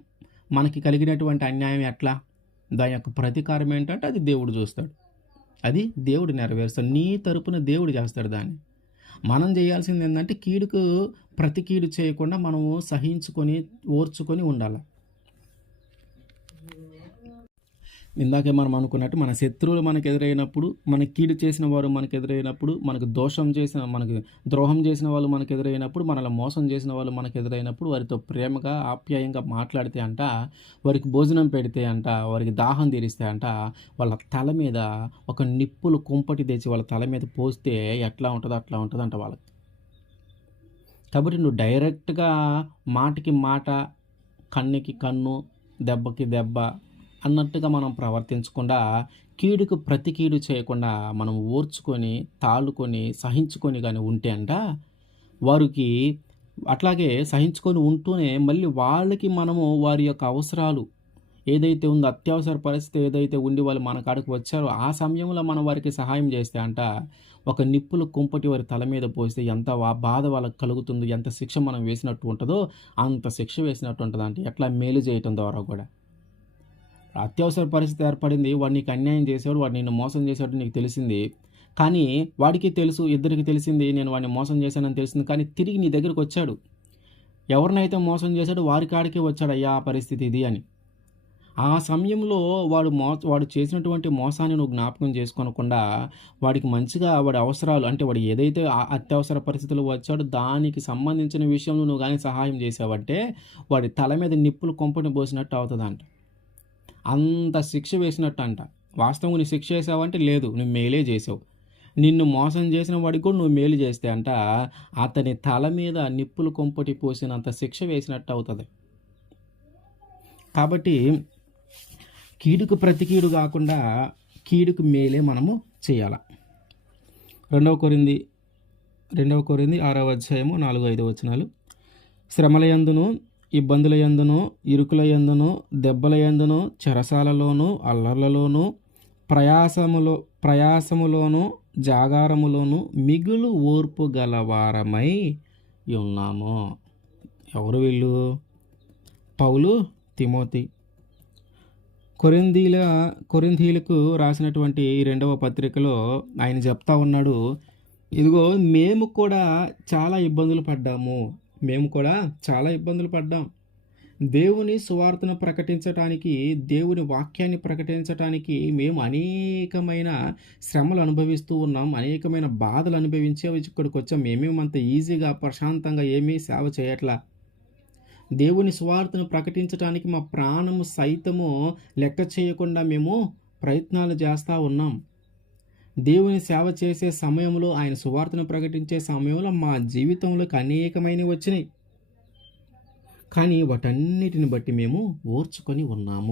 మనకి కలిగినటువంటి అన్యాయం ఎట్లా? దాని యొక్క ప్రతీకారం ఏంటంటే అది దేవుడు చూస్తాడు. అది దేవుడు నెరవేరుస్తాడు. నీ తరపున దేవుడు చేస్తాడు దాన్ని. మనం చేయాల్సింది ఏందంటే ప్రతి కీడు చేయకుండా మనము సహించుకొని, ఓర్చుకొని ఉండాల. ఇందాకే మనం అనుకున్నట్టు మన శత్రువులు మనకెదురైనప్పుడు, మనకి కీడు చేసిన వారు మనకెదురైనప్పుడు, మనకు ద్రోహం చేసిన వాళ్ళు మనకెదురైనప్పుడు, మనల్ని మోసం చేసిన వాళ్ళు మనకెదురైనప్పుడు వారితో ప్రేమగా, ఆప్యాయంగా మాట్లాడితే అంట, వారికి భోజనం పెడితే అంట, వారికి దాహం తీరిస్తే అంట, వాళ్ళ తల మీద ఒక నిప్పులు కుంపటి తెచ్చి వాళ్ళ తల మీద పోస్తే ఎట్లా ఉంటుందో అట్లా ఉంటుందంట వాళ్ళకి. కాబట్టి నువ్వు డైరెక్ట్‌గా మాటకి మాట, కన్నుకి కన్ను, దెబ్బకి దెబ్బ అన్నట్టుగా మనం ప్రవర్తించకుండా, కీడుకు ప్రతి కీడు చేయకుండా మనం ఓర్చుకొని, తాళుకొని, సహించుకొని గాని ఉంటే అంట, వారికి అట్లాగే సహించుకొని ఉంటూనే మళ్ళీ వాళ్ళకి మనము వారి యొక్క అవసరాలు ఏదైతే ఉందో, అత్యవసర పరిస్థితి ఏదైతే ఉండి వాళ్ళు మన కాడికి వచ్చారో, ఆ సమయంలో మనం వారికి సహాయం చేస్తే అంట, ఒక నిప్పుల కుంపటి వారి తల మీద పోస్తే ఎంత బాధ వాళ్ళకి కలుగుతుందో, ఎంత శిక్ష మనం వేసినట్టు ఉంటుందో, అంత శిక్ష వేసినట్టు ఉంటదంట. ఎట్లా మేలు చేయటం ద్వారా కూడా. అత్యవసర పరిస్థితి ఏర్పడింది. వాడు నీకు అన్యాయం చేశాడు, వాడు నిన్ను మోసం చేశాడు నీకు తెలిసింది. కానీ వాడికి తెలుసు, ఇద్దరికి తెలిసింది నేను వాడిని మోసం చేశానని తెలిసింది. కానీ తిరిగి నీ దగ్గరికి వచ్చాడు. ఎవరినైతే మోసం చేశాడో వారి కాడికే వచ్చాడు, అయ్యా పరిస్థితి ఇది అని. ఆ సమయంలో వాడు చేసినటువంటి మోసాన్ని నువ్వు జ్ఞాపకం చేసుకోనకుండా, వాడికి మంచిగా వాడి అవసరాలు అంటే వాడు ఏదైతే అత్యవసర పరిస్థితుల్లో వచ్చాడో దానికి సంబంధించిన విషయంలో నువ్వు కానీ సహాయం చేసావంటే, వాడి తల మీద నిప్పులు కొంపని పోసినట్టు అవుతుందంట. అంత శిక్ష వేసినట్టు అంట. వాస్తవంగా నువ్వు శిక్ష వేసావంటే లేదు, నువ్వు మేలే చేసావు. నిన్ను మోసం చేసిన వాడికి కూడా నువ్వు మేలు చేస్తే అంట, అతని తల మీద నిప్పులు కొంపటి పోసినంత శిక్ష వేసినట్టు అవుతుంది. కాబట్టి కీడుకు ప్రతి కీడు కాకుండా కీడుకు మేలే మనము చేయాల. 2 కొరింథీ 6వ అధ్యాయము 4-5 వచనాలు. శ్రమల యందును, ఇబ్బందుల యందును, ఇరుకుల యందును, దెబ్బల యందును, చెరసాలలోను, అల్లర్లలోను, ప్రయాసములోను, జాగారములోను మిగులు ఓర్పు గలవారమై ఉన్నాము. ఎవరు వీళ్ళు? పౌలు, తిమోతి. కొరింథీలకు రాసినటువంటి 2వ పత్రికలో ఆయన చెప్తా ఉన్నాడు, ఇదిగో మేము కూడా చాలా ఇబ్బందులు పడ్డాం. దేవుని సువార్తను ప్రకటించటానికి, దేవుని వాక్యాన్ని ప్రకటించటానికి మేము అనేకమైన శ్రమలు అనుభవిస్తూ ఉన్నాం, అనేకమైన బాధలు అనుభవించే ఇక్కడికి వచ్చాం. మేమేమంత ఈజీగా ప్రశాంతంగా ఏమీ సేవ చేయట్లా. దేవుని సువార్తను ప్రకటించడానికి మా ప్రాణము సైతము లెక్క చేయకుండా మేము ప్రయత్నాలు చేస్తూ ఉన్నాం. దేవుని సేవ చేసే సమయంలో, ఆయన సువార్తను ప్రకటించే సమయంలో మా జీవితంలోకి అనేకమైనవి వచ్చినాయి. కానీ వాటన్నిటిని బట్టి మేము ఓర్చుకొని ఉన్నాం.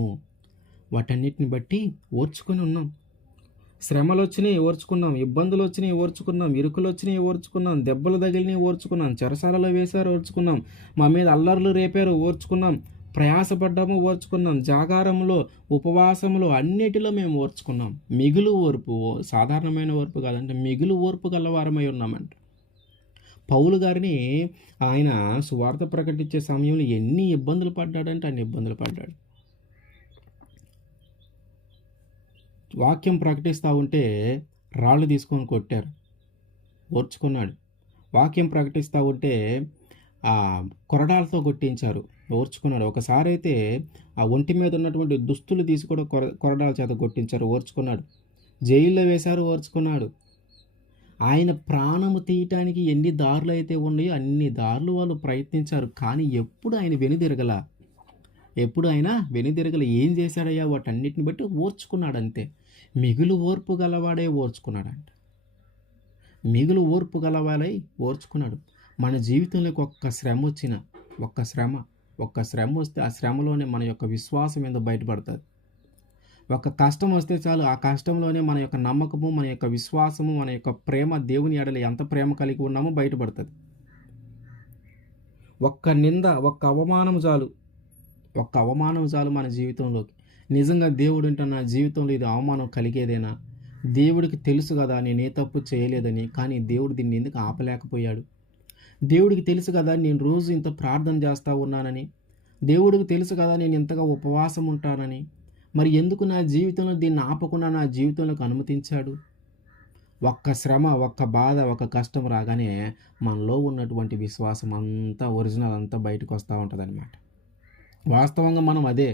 శ్రమలు వచ్చినాయి ఓర్చుకున్నాం, ఇబ్బందులు వచ్చినాయి ఓర్చుకున్నాం, ఇరుకులు వచ్చినాయి ఓర్చుకున్నాం, దెబ్బలు తగిలినాయి ఓర్చుకున్నాం, చెరసాలలో వేశారు ఓర్చుకున్నాం, మా మీద అల్లర్లు రేపారు ఓర్చుకున్నాం, ప్రయాసపడ్డాము ఓర్చుకున్నాం, జాగారంలో, ఉపవాసంలో అన్నిటిలో మేము ఓర్చుకున్నాం. మిగులు ఓర్పు, సాధారణమైన ఓర్పు కాదంటే మిగులు ఓర్పు గలవారమై ఉన్నామంట. పౌలు గారిని ఆయన సువార్త ప్రకటించే సమయంలో ఎన్ని ఇబ్బందులు పడ్డాడంటే అన్ని ఇబ్బందులు పడ్డాడు. వాక్యం ప్రకటిస్తూ ఉంటే రాళ్ళు తీసుకొని కొట్టారు, ఓర్చుకున్నాడు. వాక్యం ప్రకటిస్తూ ఉంటే కొరడాలతో కొట్టించారు, ఓర్చుకున్నాడు. ఒకసారి అయితే ఆ ఒంటి మీద ఉన్నటువంటి దుస్తులు తీసి కూడా కొరడాల చేత కొట్టించారు, ఓర్చుకున్నాడు. జైల్లో వేశారు, ఓర్చుకున్నాడు. ఆయన ప్రాణము తీయటానికి ఎన్ని దారులు అయితే ఉన్నాయో అన్ని దారులు వాళ్ళు ప్రయత్నించారు. కానీ ఎప్పుడు ఆయన వెనుదిరగల. ఏం చేశాడయ్యా? వాటన్నిటిని బట్టి ఓర్చుకున్నాడు అంతే. మిగులు ఓర్పు గలవాడే ఓర్చుకున్నాడంట. మిగులు ఓర్పు గలవాలై ఓర్చుకున్నాడు. మన జీవితంలోకి ఒక్క శ్రమ, ఒక్క శ్రమ వస్తే ఆ శ్రమలోనే మన యొక్క విశ్వాసం ఏందో బయటపడతది. ఒక కష్టం వస్తే చాలు, ఆ కష్టంలోనే మన యొక్క నమ్మకము, మన యొక్క విశ్వాసము, మన యొక్క ప్రేమ దేవుని ఎడల ఎంత ప్రేమ కలిగి ఉన్నామో బయటపడతది. ఒక్క నింద, ఒక్క అవమానం చాలు మన జీవితంలోకి. నిజంగా దేవుడంటే నా జీవితంలో ఇది అవమానం కలిగేదేనా? దేవుడికి తెలుసు గదా నేనే తప్పు చేయలేదని. కానీ దేవుడు దీన్ని ఎందుకు ఆపలేకపోయాడు? దేవుడికి తెలుసు కదా నేను రోజు ఇంత ప్రార్థన చేస్తా ఉన్నానని. దేవుడికి తెలుసు కదా నేను ఇంతగా ఉపవాసం ఉంటానని. మరి ఎందుకు నా జీవితంలో దీన్ని ఆపకుండా నా జీవితంలోకి అనుమతించాడు? ఒక్క శ్రమ, ఒక్క బాధ, ఒక కష్టం రాగానే మనలో ఉన్నటువంటి విశ్వాసం అంతా ఒరిజినల్ అంతా బయటకొస్తా ఉంటదనమాట. వాస్తవంగా మనం అదే.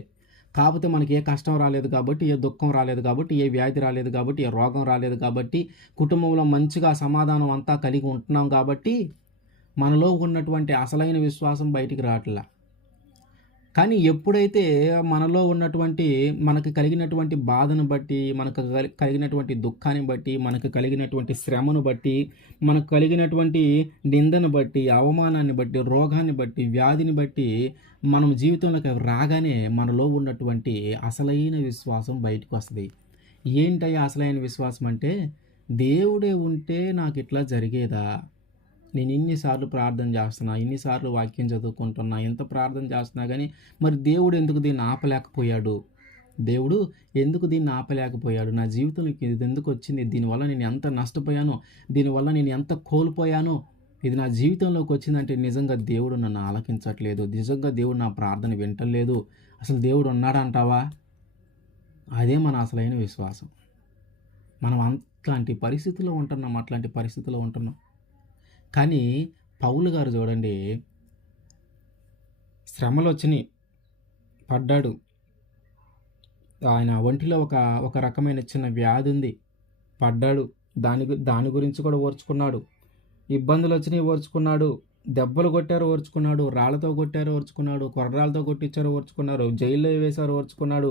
కాపోతే మనకి ఏ కష్టం రాలేదు కాబట్టి, ఏ దుఃఖం రాలేదు కాబట్టి, ఏ వ్యాధి రాలేదు కాబట్టి, ఏ రోగం రాలేదు కాబట్టి, కుటుంబంలో మంచిగా సమాధానం అంతా కలిగి ఉంటున్నాం కాబట్టి, మనలో ఉన్నటువంటి అసలైన విశ్వాసం బయటికి రావట్లా. కానీ ఎప్పుడైతే మనలో ఉన్నటువంటి మనకు కలిగినటువంటి బాధను బట్టి, మనకు కలిగినటువంటి దుఃఖాన్ని బట్టి, మనకు కలిగినటువంటి శ్రమను బట్టి, మనకు కలిగినటువంటి నిందను బట్టి, అవమానాన్ని బట్టి, రోగాన్ని బట్టి, వ్యాధిని బట్టి మనం జీవితంలోకి రాగానే మనలో ఉన్నటువంటి అసలైన విశ్వాసం బయటకు వస్తుంది. ఏంటయ్యా అసలైన విశ్వాసం అంటే, దేవుడే ఉంటే నాకు ఇట్లా జరిగేదా? నేను ఇన్నిసార్లు ప్రార్థన చేస్తున్నా, ఇన్నిసార్లు వాక్యం చదువుకుంటున్నా, ఎంత ప్రార్థన చేస్తున్నా కానీ మరి దేవుడు ఎందుకు దీన్ని ఆపలేకపోయాడు? దేవుడు ఎందుకు దీన్ని ఆపలేకపోయాడు? నా జీవితంలోకి ఇది ఎందుకు వచ్చింది? దీనివల్ల నేను ఎంత నష్టపోయానో, దీనివల్ల నేను ఎంత కోల్పోయానో, ఇది నా జీవితంలోకి వచ్చిందంటే నిజంగా దేవుడు నన్ను ఆలకించట్లేదు, నిజంగా దేవుడు నా ప్రార్థన వింటలేదు, అసలు దేవుడు ఉన్నాడంటావా? అదే మన అసలైన విశ్వాసం. మనం అట్లాంటి పరిస్థితిలో ఉంటున్నాం. కానీ పౌలు గారు చూడండి, శ్రమలు వచ్చినాయి, పడ్డాడు. ఆయన ఒంటిలో ఒక రకమైన చిన్న వ్యాధి ఉంది, పడ్డాడు. దాని గురించి కూడా ఓర్చుకున్నాడు. ఇబ్బందులు వచ్చినాయి, ఓర్చుకున్నాడు. దెబ్బలు కొట్టారు, ఓర్చుకున్నాడు. రాళ్లతో కొట్టారు, ఓర్చుకున్నాడు. కొర్రాలతో కొట్టించారు, ఓర్చుకున్నారు. జైల్లో వేశారు, ఓర్చుకున్నాడు.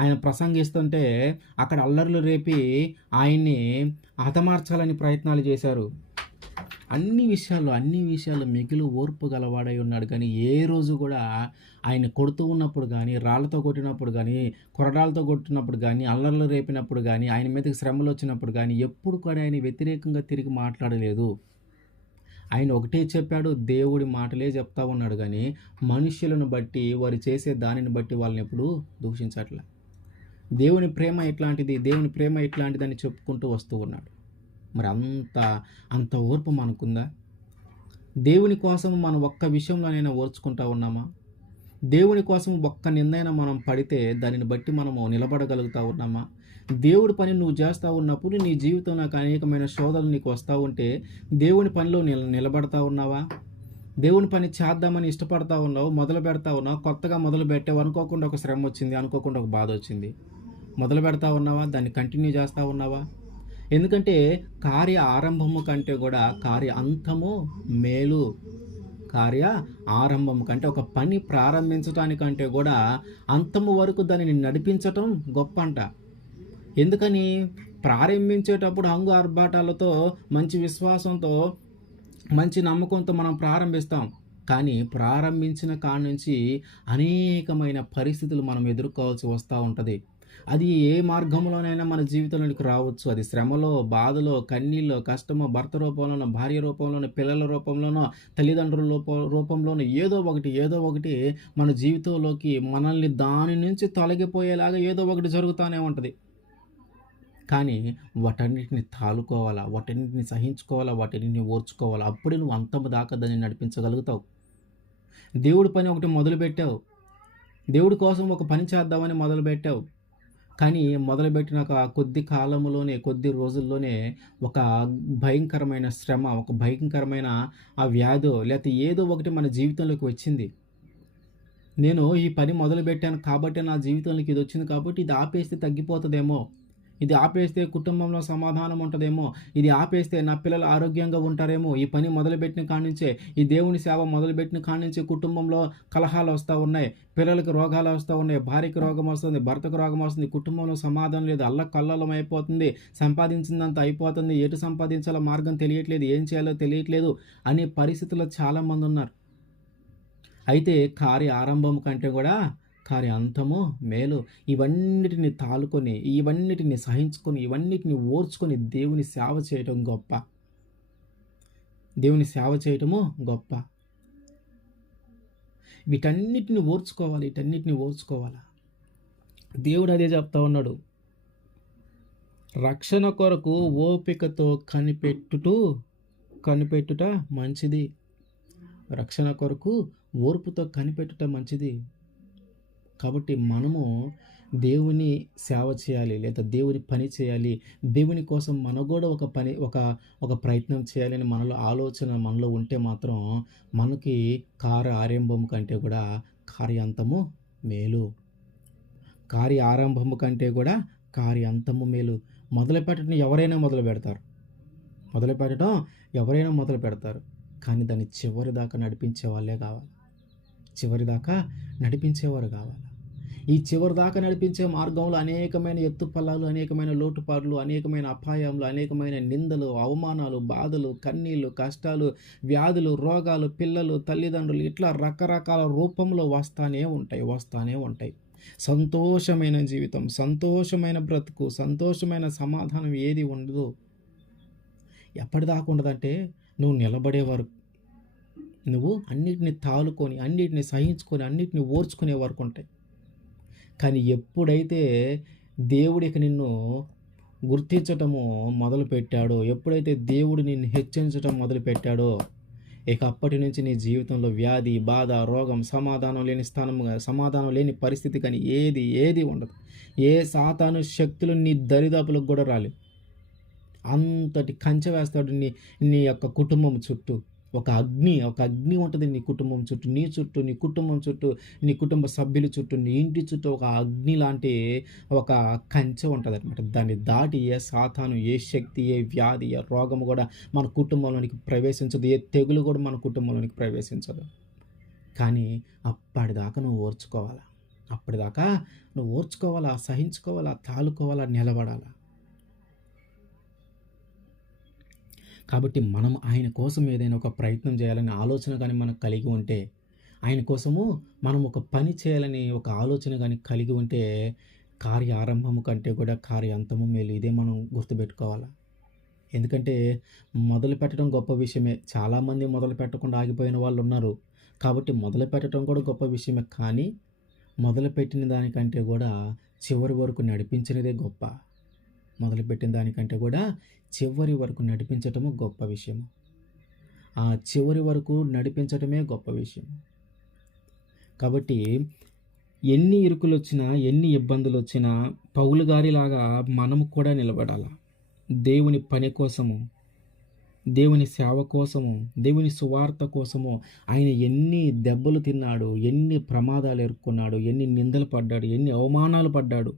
ఆయన ప్రసంగిస్తుంటే అక్కడ అల్లర్లు రేపి ఆయన్ని హతమార్చాలని ప్రయత్నాలు చేశారు. అన్ని విషయాల్లో మిగిలి ఓర్పు గలవాడై ఉన్నాడు. కానీ ఏ రోజు కూడా ఆయన కొడుతూ ఉన్నప్పుడు కానీ, రాళ్లతో కొట్టినప్పుడు కానీ, కొరడాలతో కొట్టినప్పుడు కానీ, అల్లర్లు రేపినప్పుడు కానీ, ఆయన మీదకి శ్రమలు వచ్చినప్పుడు కానీ ఎప్పుడు కూడా ఆయన వ్యతిరేకంగా తిరిగి మాట్లాడలేదు. ఆయన ఒకటే చెప్పాడు, దేవుడి మాటలే చెప్తా ఉన్నాడు. కానీ మనుష్యులను బట్టి, వారు చేసే దానిని బట్టి వాళ్ళని ఎప్పుడూ దూషించట్ల. దేవుని ప్రేమ ఇట్లాంటిదని చెప్పుకుంటూ వస్తూ ఉన్నాడు. మరి అంత ఓర్పు మనకుందా? దేవుని కోసం మనం ఒక్క విషయంలోనైనా ఓర్చుకుంటా ఉన్నామా? దేవుని కోసం ఒక్క నిందైనా మనం పడితే దానిని బట్టి మనము నిలబడగలుగుతా ఉన్నామా? దేవుడి పని నువ్వు చేస్తూ ఉన్నప్పుడు నీ జీవితంలో అనేకమైన శోధనలు నీకు వస్తూ ఉంటే దేవుని పనిలో నిలబడతా ఉన్నావా? దేవుని పని చేద్దామని ఇష్టపడతా ఉన్నావు, మొదలు పెడతా ఉన్నావు, కొత్తగా మొదలు పెట్టావు, అనుకోకుండా ఒక శ్రమ వచ్చింది, అనుకోకుండా ఒక బాధ వచ్చింది, మొదలు పెడతా ఉన్నావా? దాన్ని కంటిన్యూ చేస్తూ ఉన్నావా? ఎందుకంటే కార్య ఆరంభము కంటే కూడా కార్య అంతము మేలు. కార్య ఆరంభం కంటే, ఒక పని ప్రారంభించడానికంటే కూడా అంతము వరకు దానిని నడిపించటం గొప్ప అంట. ఎందుకని? ప్రారంభించేటప్పుడు హంగు ఆర్భాటాలతో, మంచి విశ్వాసంతో, మంచి నమ్మకంతో మనం ప్రారంభిస్తాం. కానీ ప్రారంభించిన కాడ నుంచి అనేకమైన పరిస్థితులు మనం ఎదుర్కోవాల్సి వస్తూ ఉంటుంది. అది ఏ మార్గంలోనైనా మన జీవితంలోనికి రావచ్చు. అది శ్రమలో, బాధలో, కన్నీళ్ళలో, కష్టమో, భర్త రూపంలోనో, భార్య రూపంలోనో, పిల్లల రూపంలోనో, తల్లిదండ్రుల రూపంలోనో ఏదో ఒకటి మన జీవితంలోకి మనల్ని దాని నుంచి తొలగిపోయేలాగా ఏదో ఒకటి జరుగుతూనే ఉంటుంది. కానీ వాటన్నిటిని తాలుకోవాలా, వాటన్నిటిని సహించుకోవాలా, వాటన్నిటిని ఓర్చుకోవాలా. అప్పుడే నువ్వు అంతము దాకా దాన్ని నడిపించగలుగుతావు. దేవుడి పని ఒకటి మొదలుపెట్టావు, దేవుడి కోసం ఒక పని చేద్దామని మొదలుపెట్టావు. కానీ మొదలుపెట్టిన కొద్ది కాలంలోనే, కొద్ది రోజుల్లోనే ఒక భయంకరమైన శ్రమ, ఒక భయంకరమైన ఆ వ్యాధో లేకపోతే ఏదో ఒకటి మన జీవితంలోకి వచ్చింది. నేను ఈ పని మొదలుపెట్టాను కాబట్టి, నా జీవితంలోకి ఇది వచ్చింది కాబట్టి ఇది ఆపేస్తే తగ్గిపోతుందేమో, ఇది ఆపేస్తే కుటుంబంలో సమాధానం ఉంటదేమో, ఇది ఆపేస్తే నా పిల్లలు ఆరోగ్యంగా ఉంటారేమో, ఈ పని మొదలుపెట్టిన కాడ్నుంచే, ఈ దేవుని సేవ మొదలుపెట్టిన కాడ్నుంచి కుటుంబంలో కలహాలు వస్తా ఉన్నాయి, పిల్లలకి రోగాలు వస్తా ఉన్నాయి, భార్యకి రోగం వస్తుంది, భర్తకు రోగం వస్తుంది, కుటుంబంలో సమాధానం లేదు, అల్లకల్లోలం అయిపోతుంది, సంపాదించిందంతా అయిపోతుంది, ఎటు సంపాదించాలో మార్గం తెలియట్లేదు, ఏం చేయాలో తెలియట్లేదు అనే పరిస్థితుల్లో చాలామంది ఉన్నారు. అయితే కార్య ఆరంభం కంటే కూడా కార్య అంతము మేలు. ఇవన్నిటిని తాలుకొని, ఇవన్నిటిని సహించుకొని, ఇవన్నిటిని ఓర్చుకొని దేవుని సేవ చేయటం గొప్ప. దేవుని సేవ చేయటము గొప్ప. వీటన్నిటిని ఓర్చుకోవాలి, వీటన్నిటిని ఓర్చుకోవాలా. దేవుడు అదే చెప్తా ఉన్నాడు. రక్షణ కొరకు ఓపికతో కనిపెట్టుట మంచిది. రక్షణ కొరకు ఓర్పుతో కనిపెట్టుట మంచిది. కాబట్టి మనము దేవుని సేవ చేయాలి, లేదా దేవుని పని చేయాలి, దేవుని కోసం మనం కూడా ఒక ప్రయత్నం చేయాలని మనలో ఆలోచన మనలో ఉంటే మాత్రం మనకి ఆరంభం కంటే కూడా కార్యాంతము మేలు. ఆరంభము కంటే కూడా కార్యాంతము మేలు. మొదలుపెట్టడం ఎవరైనా మొదలు పెడతారు, కానీ దాన్ని చివరి దాకా నడిపించే వాళ్ళే కావాలి. చివరిదాకా నడిపించేవారు కావాలి. ఈ చివరి దాకా నడిపించే మార్గంలో అనేకమైన ఎత్తుపల్లాలు, అనేకమైన లోటుపాట్లు, అనేకమైన అపాయములు, అనేకమైన నిందలు, అవమానాలు, బాధలు, కన్నీళ్ళు, కష్టాలు, వ్యాధులు, రోగాలు, పిల్లలు, తల్లిదండ్రులు, ఇట్లా రకరకాల రూపంలో వస్తానే ఉంటాయి. సంతోషమైన జీవితం, సంతోషమైన బ్రతుకు, సంతోషమైన సమాధానం ఏది ఉండదు. ఎప్పటిదాకా ఉండదంటే నువ్వు నిలబడేవారు, నువ్వు అన్నిటిని తాలుకొని, అన్నిటిని సహించుకొని, అన్నిటిని ఓర్చుకునే వరకు ఉంటాయి. కానీ ఎప్పుడైతే దేవుడికి నిన్ను గుర్తించటము మొదలుపెట్టాడో, ఎప్పుడైతే దేవుడు నిన్ను హెచ్చించటం మొదలుపెట్టాడో, ఇక అప్పటి నుంచి నీ జీవితంలో వ్యాధి, బాధ, రోగం, సమాధానం లేని పరిస్థితి కానీ ఏది ఉండదు. ఏ సాతాను శక్తులు నీ దరిదాపులకు కూడా రాలేవు. అంతటి కంచె వేస్తాడు నీ యొక్క కుటుంబం చుట్టూ. ఒక అగ్ని ఉంటుంది నీ కుటుంబం చుట్టూ, నీ కుటుంబం చుట్టూ, నీ కుటుంబ సభ్యుల చుట్టూ, నీ ఇంటి చుట్టూ ఒక అగ్ని లాంటి ఒక కంచె ఉంటుంది అనమాట. దాన్ని దాటి ఏ సాతాను, ఏ శక్తి, ఏ వ్యాధి, ఏ రోగము కూడా మన కుటుంబంలోనికి ప్రవేశించదు, ఏ తెగులు కూడా మన కుటుంబంలోనికి ప్రవేశించదు. కానీ అప్పటిదాకా నువ్వు ఓర్చుకోవాలా, సహించుకోవాలా, తాలుకోవాలా, నిలబడాలా. కాబట్టి మనం ఆయన కోసం ఏదైనా ఒక ప్రయత్నం చేయాలనే ఆలోచన కానీ మనకు కలిగి ఉంటే, ఆయన కోసము మనం ఒక పని చేయాలని ఒక ఆలోచన కానీ కలిగి ఉంటే, కార్య ఆరంభము కంటే కూడా కార్య అంతము మేలు. ఇదే మనం గుర్తుపెట్టుకోవాలా. ఎందుకంటే మొదలు పెట్టడం గొప్ప విషయమే. చాలామంది మొదలు పెట్టకుండా ఆగిపోయిన వాళ్ళు ఉన్నారు. కాబట్టి మొదలు పెట్టడం కూడా గొప్ప విషయమే. కానీ మొదలుపెట్టిన దానికంటే కూడా చివరి వరకు నడిపించినదే గొప్ప. మొదలుపెట్టిన దానికంటే కూడా చివరి వరకు నడిపించటము గొప్ప విషయం. ఆ చివరి వరకు నడిపించటమే గొప్ప విషయం. కాబట్టి ఎన్ని ఇరుకులు వచ్చినా, ఎన్ని ఇబ్బందులు వచ్చినా పౌలు గారిలాగా మనము కూడా నిలబడాలి. దేవుని పని కోసము, దేవుని సేవ కోసము, దేవుని సువార్త కోసము ఆయన ఎన్ని దెబ్బలు తిన్నాడు, ఎన్ని ప్రమాదాలు ఎదుర్కొన్నాడు, ఎన్ని నిందలు పడ్డాడు, ఎన్ని అవమానాలు పడ్డాడు.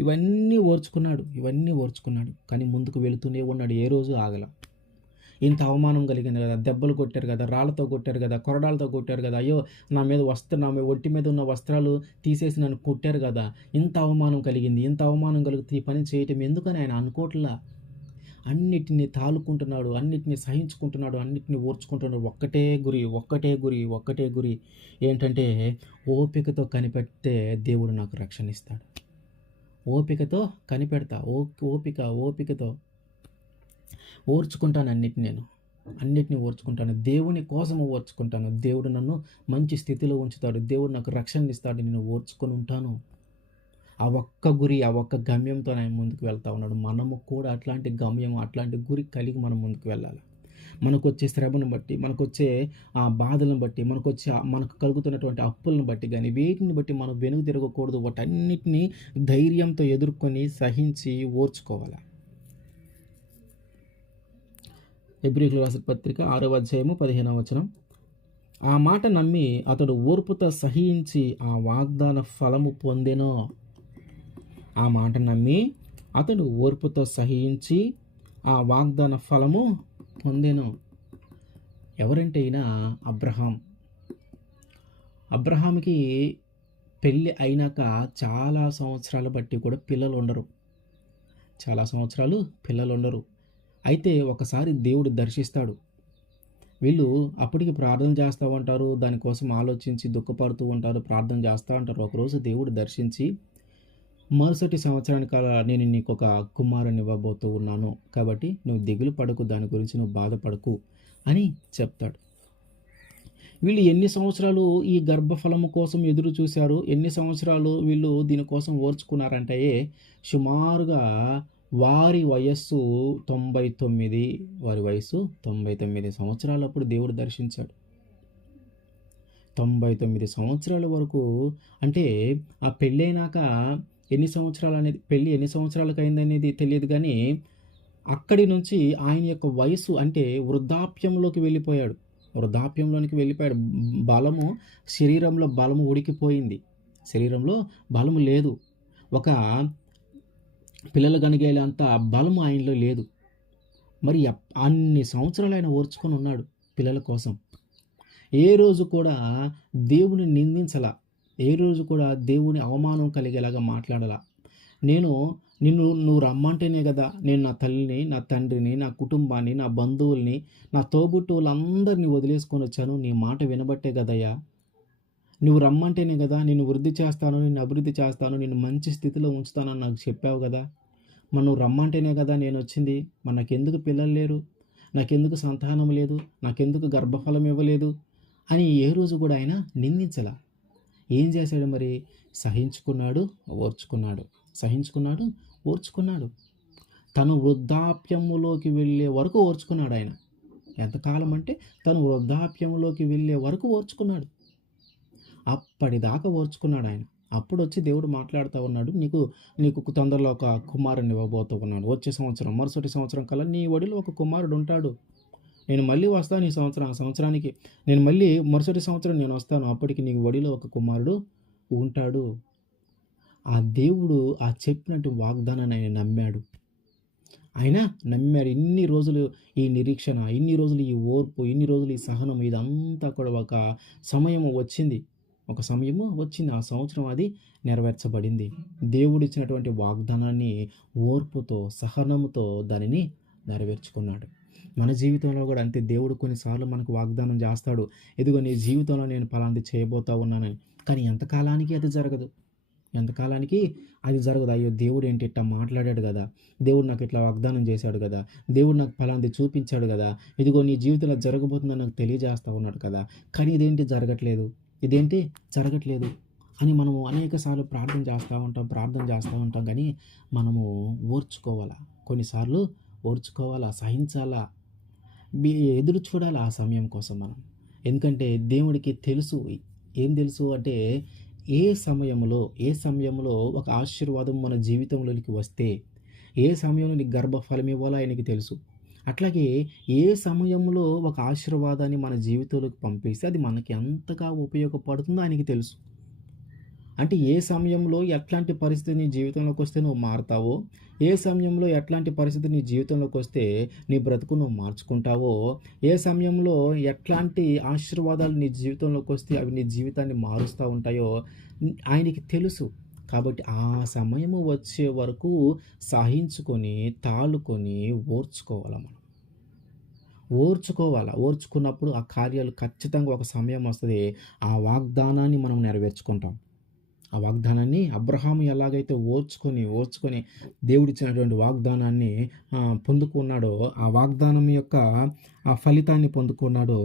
ఇవన్నీ ఓర్చుకున్నాడు. కానీ ముందుకు వెళుతూనే ఉన్నాడు. ఏ రోజు ఆగల. ఇంత అవమానం కలిగింది కదా, దెబ్బలు కొట్టారు కదా, రాళ్ళతో కొట్టారు కదా, కొరడాలతో కొట్టారు కదా, అయ్యో నా ఒంటి మీద ఉన్న వస్త్రాలు తీసేసి నన్ను కొట్టారు కదా, ఇంత అవమానం కలిగితే ఈ పని చేయటం ఎందుకని ఆయన అనుకోవట్లా. అన్నిటినీ తాలుకుంటున్నాడు, అన్నిటినీ సహించుకుంటున్నాడు, అన్నిటినీ ఓర్చుకుంటున్నాడు. ఒక్కటే గురి ఏంటంటే ఓపికతో కనిపెడితే దేవుడు నాకు రక్షణ ఇస్తాడు. ఓపికతో కనిపెడతా, ఓపికతో ఓర్చుకుంటాను. అన్నిటిని ఓర్చుకుంటాను. దేవుని కోసం ఓర్చుకుంటాను. దేవుడు నన్ను మంచి స్థితిలో ఉంచుతాడు. దేవుడు నాకు రక్షణ ఇస్తాడు. నేను ఓర్చుకొని ఉంటాను. ఆ ఒక్క గమ్యంతో ఆయన ముందుకు వెళ్తా ఉన్నాడు. మనము కూడా అట్లాంటి గమ్యం, అట్లాంటి గురి కలిగి మనం ముందుకు వెళ్ళాలి. మనకు వచ్చే శ్రమను బట్టి, మనకు వచ్చే బాధలను బట్టి, మనకు కలుగుతున్నటువంటి అప్పులను బట్టి కానీ, వీటిని బట్టి మనం వెనుక తిరగకూడదు. వాటన్నిటిని ధైర్యంతో ఎదుర్కొని సహించి ఓర్చుకోవాలి. హెబ్రీయులకు రాసిన పత్రిక 6వ అధ్యాయము 15వ వచనం. ఆ మాట నమ్మి అతడు ఓర్పుతో సహించి ఆ వాగ్దాన ఫలము పొందెను. ఆ మాట నమ్మి అతడు ఓర్పుతో సహించి ఆ వాగ్దాన ఫలము పొందెను. ఎవరంటే ఈయన అబ్రహాం. అబ్రహాంకి పెళ్ళి అయినాక చాలా సంవత్సరాలు బట్టి కూడా పిల్లలు ఉండరు. చాలా సంవత్సరాలు పిల్లలు ఉండరు. అయితే ఒకసారి దేవుడు దర్శిస్తాడు. వీళ్ళు అప్పటికి ప్రార్థన చేస్తూ ఉంటారు. దానికోసం ఆలోచించి దుఃఖపడుతూ ఉంటారు. ప్రార్థన చేస్తూ ఉంటారు. ఒకరోజు దేవుడు దర్శించి, మరుసటి సంవత్సరానికల్లా నేను నీకు ఒక కుమారుని ఇవ్వబోతూ ఉన్నాను. కాబట్టి నువ్వు దిగులు పడకు, దాని గురించి నువ్వు బాధపడకు అని చెప్తాడు. వీళ్ళు ఎన్ని సంవత్సరాలు ఈ గర్భఫలము కోసం ఎదురు చూశారు, ఎన్ని సంవత్సరాలు వీళ్ళు దీనికోసం ఓర్చుకున్నారంటే సుమారుగా వారి వయస్సు 99. వారి వయస్సు 99 సంవత్సరాలు అప్పుడు దేవుడు దర్శించాడు. 99 సంవత్సరాల వరకు, అంటే ఆ పెళ్ళైనాక ఎన్ని సంవత్సరాలు అనేది, పెళ్ళి ఎన్ని సంవత్సరాలకు అయిందనేది తెలియదు కానీ అక్కడి నుంచి ఆయన యొక్క వయసు అంటే వృద్ధాప్యంలోకి వెళ్ళిపోయాడు. వృద్ధాప్యంలోనికి వెళ్ళిపోయాడు. బలము, శరీరంలో బలము ఉడికిపోయింది. శరీరంలో బలము లేదు. ఒక పిల్లలు కనిగేంత బలము ఆయనలో లేదు. మరి అన్ని సంవత్సరాలు ఆయన ఓర్చుకొని ఉన్నాడు పిల్లల కోసం. ఏ రోజు కూడా దేవుని నిందించలా, ఏ రోజు కూడా దేవుని అవమానం కలిగేలాగా మాట్లాడలా. నువ్వు రమ్మంటేనే కదా నేను నా తల్లిని, నా తండ్రిని, నా కుటుంబాన్ని, నా బంధువుల్ని, నా తోబుట్టువులందరినీ వదిలేసుకొని వచ్చాను. నీ మాట వినబట్టే కదయ్యా. నువ్వు రమ్మంటేనే కదా నిన్ను వృద్ధి చేస్తాను, నిన్ను అభివృద్ధి చేస్తాను, నిన్ను మంచి స్థితిలో ఉంచుతానని నాకు చెప్పావు కదా. మరి నువ్వు రమ్మంటేనే కదా నేను వచ్చింది. మరి నాకెందుకు పిల్లలు లేరు, నాకెందుకు సంతానం లేదు, నాకెందుకు గర్భఫలం ఇవ్వలేదు అని ఏ రోజు కూడా ఆయన నిందించలా. ఏం చేశాడు మరి? సహించుకున్నాడు, ఓర్చుకున్నాడు. సహించుకున్నాడు, ఓర్చుకున్నాడు. తను వృద్ధాప్యములోకి వెళ్ళే వరకు ఓర్చుకున్నాడు ఆయన. ఎంతకాలం అంటే తను వృద్ధాప్యంలోకి వెళ్ళే వరకు ఓర్చుకున్నాడు. అప్పటిదాకా ఓర్చుకున్నాడు ఆయన. అప్పుడు వచ్చి దేవుడు మాట్లాడుతూ ఉన్నాడు, నీకు తొందరలో ఒక కుమారుని ఇవ్వబోతూ ఉన్నాడు. వచ్చే సంవత్సరం, మరుసటి సంవత్సరం కల్లా నీ ఒడిలో ఒక కుమారుడు ఉంటాడు. నేను మళ్ళీ వస్తాను ఈ సంవత్సరానికి, నేను మళ్ళీ మరుసటి సంవత్సరం నేను వస్తాను. అప్పటికి నీ ఒడిలో ఒక కుమారుడు ఉంటాడు. ఆ దేవుడు ఆ చెప్పినట్టు వాగ్దానాన్ని ఆయన నమ్మాడు. ఇన్ని రోజులు ఈ నిరీక్షణ, ఇన్ని రోజులు ఈ ఓర్పు, ఇన్ని రోజులు ఈ సహనం, ఇదంతా కూడా ఒక సమయము వచ్చింది. ఆ సంవత్సరం అది నెరవేర్చబడింది. దేవుడిచ్చినటువంటి వాగ్దానాన్ని ఓర్పుతో, సహనంతో దానిని నెరవేర్చుకున్నాడు. మన జీవితంలో కూడా అంతే. దేవుడు కొన్నిసార్లు మనకు వాగ్దానం చేస్తాడు, ఇదిగో నీ జీవితంలో నేను ఫలాంటి చేయబోతా ఉన్నానని. కానీ ఎంతకాలానికి అది జరగదు. అయ్యో దేవుడు ఏంటి ఇట్లా మాట్లాడాడు కదా, దేవుడు నాకు ఇట్లా వాగ్దానం చేశాడు కదా, దేవుడు నాకు ఫలాంటి చూపించాడు కదా, ఇదిగో నీ జీవితంలో జరగబోతుందని నాకు తెలియజేస్తూ ఉన్నాడు కదా, కానీ ఇదేంటి జరగట్లేదు అని మనము అనేకసార్లు ప్రార్థన చేస్తూ ఉంటాం కానీ మనము కొన్నిసార్లు ఓర్చుకోవాలా, సహించాలా, ఎదురు చూడాలి ఆ సమయం కోసం మనం. ఎందుకంటే దేవుడికి తెలుసు. ఏం తెలుసు అంటే ఏ సమయంలో ఒక ఆశీర్వాదం మన జీవితంలోనికి వస్తే, ఏ సమయంలో నీకు గర్భఫలం ఇవ్వాలో ఆయనకి తెలుసు. అట్లాగే ఏ సమయంలో ఒక ఆశీర్వాదాన్ని మన జీవితంలోకి పంపిస్తే అది మనకి ఎంతగా ఉపయోగపడుతుందో ఆయనకి తెలుసు. అంటే ఏ సమయంలో ఎట్లాంటి పరిస్థితి నీ జీవితంలోకి వస్తే నువ్వు మారుతావో, ఏ సమయంలో ఎట్లాంటి పరిస్థితి నీ జీవితంలోకి వస్తే నీ బ్రతుకు నువ్వు మార్చుకుంటావో, ఏ సమయంలో ఎట్లాంటి ఆశీర్వాదాలు నీ జీవితంలోకి వస్తే అవి నీ జీవితాన్ని మారుస్తూ ఉంటాయో ఆయనకి తెలుసు. కాబట్టి ఆ సమయము వచ్చే వరకు సహించుకొని, తాళుకొని ఓర్చుకున్నప్పుడు ఆ కార్యాలు ఖచ్చితంగా ఒక సమయం వస్తుంది. ఆ వాగ్దానాన్ని మనం నెరవేర్చుకుంటాం. ఆ వాగ్దానాన్ని అబ్రహాము ఎలాగైతే ఓర్చుకొని దేవుడిచ్చినటువంటి వాగ్దానాన్ని పొందుకున్నాడో, ఆ వాగ్దానం యొక్క ఆ ఫలితాన్ని పొందుకున్నాడో,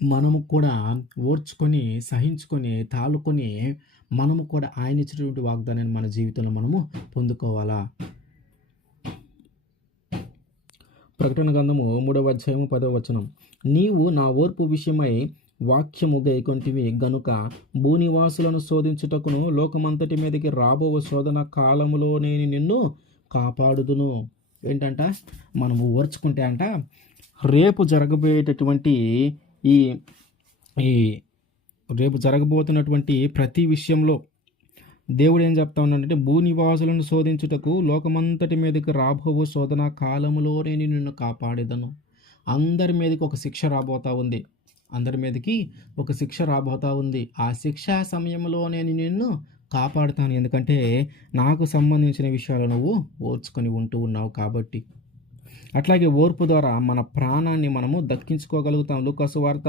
మనము కూడా ఓర్చుకొని, సహించుకొని, తాళుకొని మనము కూడా ఆయన ఇచ్చినటువంటి వాగ్దానాన్ని మన జీవితంలో మనము పొందుకోవాలా. ప్రకటన గ్రంథము 3వ అధ్యాయము 10వ వచనం. నీవు నా ఓర్పు విషయమై వాక్యము గైకొంటివి గనుక భూనివాసులను శోధించుటకును లోకమంతటి మీదకి రాబో శోధన కాలములో నేను నిన్ను కాపాడుదును. ఏంటంట? మనము ఓర్చుకుంటే అంట రేపు జరగబోయేటటువంటి రేపు జరగబోతున్నటువంటి ప్రతి విషయంలో దేవుడు ఏం చెప్తా ఉన్నాడంటే, భూనివాసులను శోధించుటకు లోకమంతటి మీదకి రాబోవు శోధన కాలములో నేను నిన్ను కాపాడేదను. అందరి మీదకి ఒక శిక్ష రాబోతా ఉంది. అందరి మీదకి ఒక శిక్ష రాబోతా ఉంది. ఆ శిక్షా సమయంలో నేను నిన్ను కాపాడుతాను. ఎందుకంటే నాకు సంబంధించిన విషయాలు నువ్వు ఓర్చుకొని ఉంటూ ఉన్నావు కాబట్టి. అట్లాగే ఓర్పు ద్వారా మన ప్రాణాన్ని మనము దక్కించుకోగలుగుతాం. లూకాసు వార్త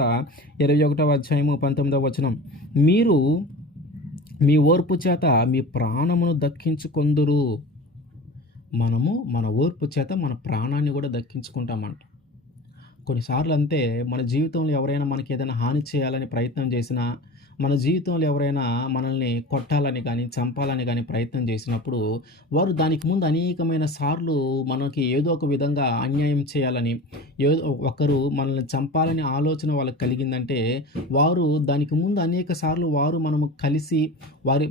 21వ అధ్యాయము 19వ వచనం, మీరు మీ ఓర్పు చేత మీ ప్రాణమును దక్కించుకొందురు. మనము మన ఓర్పు చేత మన ప్రాణాన్ని కూడా దక్కించుకుంటామంట. కొన్నిసార్లు అంతే, మన జీవితంలో ఎవరైనా మనకి ఏదైనా హాని చేయాలని ప్రయత్నం చేసినా, మన జీవితంలో ఎవరైనా మనల్ని కొట్టాలని కానీ చంపాలని కానీ ప్రయత్నం చేసినప్పుడు, వారు దానికి ముందు అనేకమైన సార్లు మనకి ఏదో ఒక విధంగా అన్యాయం చేయాలని, ఏదో ఒకరు మనల్ని చంపాలని ఆలోచన వాళ్ళకి కలిగిందంటే, వారు దానికి ముందు అనేక సార్లు మనము కలిసి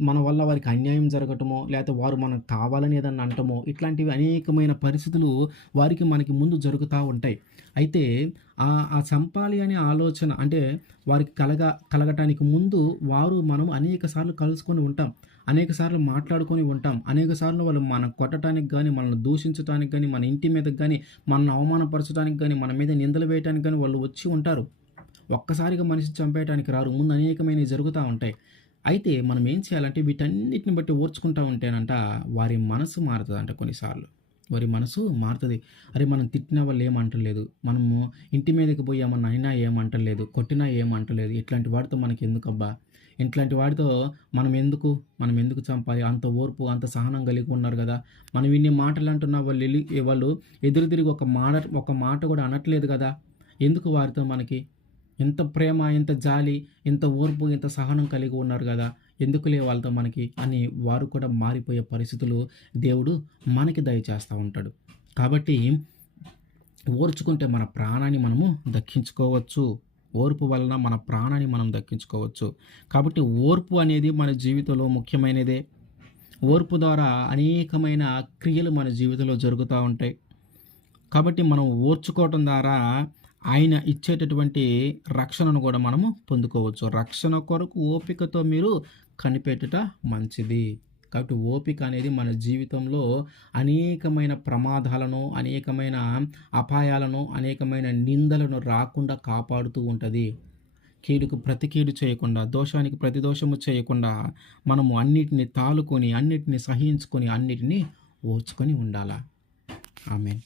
మన వల్ల వారికి అన్యాయం జరగటమో, లేకపోతే వారు మనకు కావాలని ఏదన్నా అంటమో, ఇట్లాంటివి అనేకమైన పరిస్థితులు వారికి మనకి ముందు జరుగుతూ ఉంటాయి. అయితే ఆ చంపాలి అనే ఆలోచన అంటే వారికి కలగటానికి ముందు మనం అనేక సార్లు కలుసుకొని ఉంటాం. అనేక సార్లు మాట్లాడుకొని ఉంటాం. అనేక సార్లు వాళ్ళు మనం కొట్టడానికి గానీ, మనల్ని దూషించటానికి గానీ, మన ఇంటి మీదకి గానీ, మనల్ని అవమానపరచడానికి గానీ, మన మీద నిందలు వేయటానికి గానీ వాళ్ళు వచ్చి ఉంటారు. ఒక్కసారిగా మనిషిని చంపేయటానికి రారు. ముందు అనేకమైనవి జరుగుతూ ఉంటాయి. అయితే మనం ఏం చేయాలంటే వీటన్నిటిని బట్టి ఓర్చుకుంటా ఉంటేనంట వారి మనసు మారుతదంట కొన్నిసార్లు. వారి మనసు మారుతది. అరే! మనం తిట్టిన వాళ్ళు ఏమంటలేదు. మనము ఇంటి మీదకి పోయి ఏమన్నా అయినా ఏమంటలేదు. కొట్టినా ఏమంటలేదు. ఇట్లాంటి వాడితో మనకెందుకబ్బా! ఇట్లాంటి వాడితో మనం ఎందుకు చంపాలి? అంత ఓర్పు, అంత సహనం కలిగి ఉన్నారు గదా! మనం ఇన్ని మాటలు అంటున్నా వాళ్ళు ఎదురు తిరిగి ఒక మాట కూడా అనట్లేదు గదా! ఎందుకు వారితో మనకి? ఎంత ప్రేమ, ఎంత జాలి, ఎంత ఓర్పు, ఎంత సహనం కలిగి ఉన్నారు గదా! ఎందుకులే వాళ్ళతో మనకి అని వారు కూడా మారిపోయే పరిస్థితులు దేవుడు మనకి దయచేస్తూ ఉంటాడు. కాబట్టి ఓర్చుకుంటే మన ప్రాణాన్ని మనము దక్కించుకోవచ్చు. ఓర్పు వలన మన ప్రాణాన్ని మనం దక్కించుకోవచ్చు. కాబట్టి ఓర్పు అనేది మన జీవితంలో ముఖ్యమైనదే. ఓర్పు ద్వారా అనేకమైన క్రియలు మన జీవితంలో జరుగుతూ ఉంటాయి. కాబట్టి మనం ఓర్చుకోవటం ద్వారా ఆయన ఇచ్చేటటువంటి రక్షణను కూడా మనము పొందుకోవచ్చు. రక్షణ కొరకు ఓపికతో మీరు కనిపెట్టుట మంచిది. కాబట్టి ఓపిక అనేది మన జీవితంలో అనేకమైన ప్రమాదాలను, అనేకమైన అపాయాలను, అనేకమైన నిందలను రాకుండా కాపాడుతూ ఉంటది. కీడుకు ప్రతి కీడు చేయకుండా, దోషానికి ప్రతి దోషము చేయకుండా మనము అన్నిటిని తాలుకొని, అన్నిటిని సహించుకొని, అన్నిటిని ఓర్చుకొని ఉండాలా. ఆమేన్.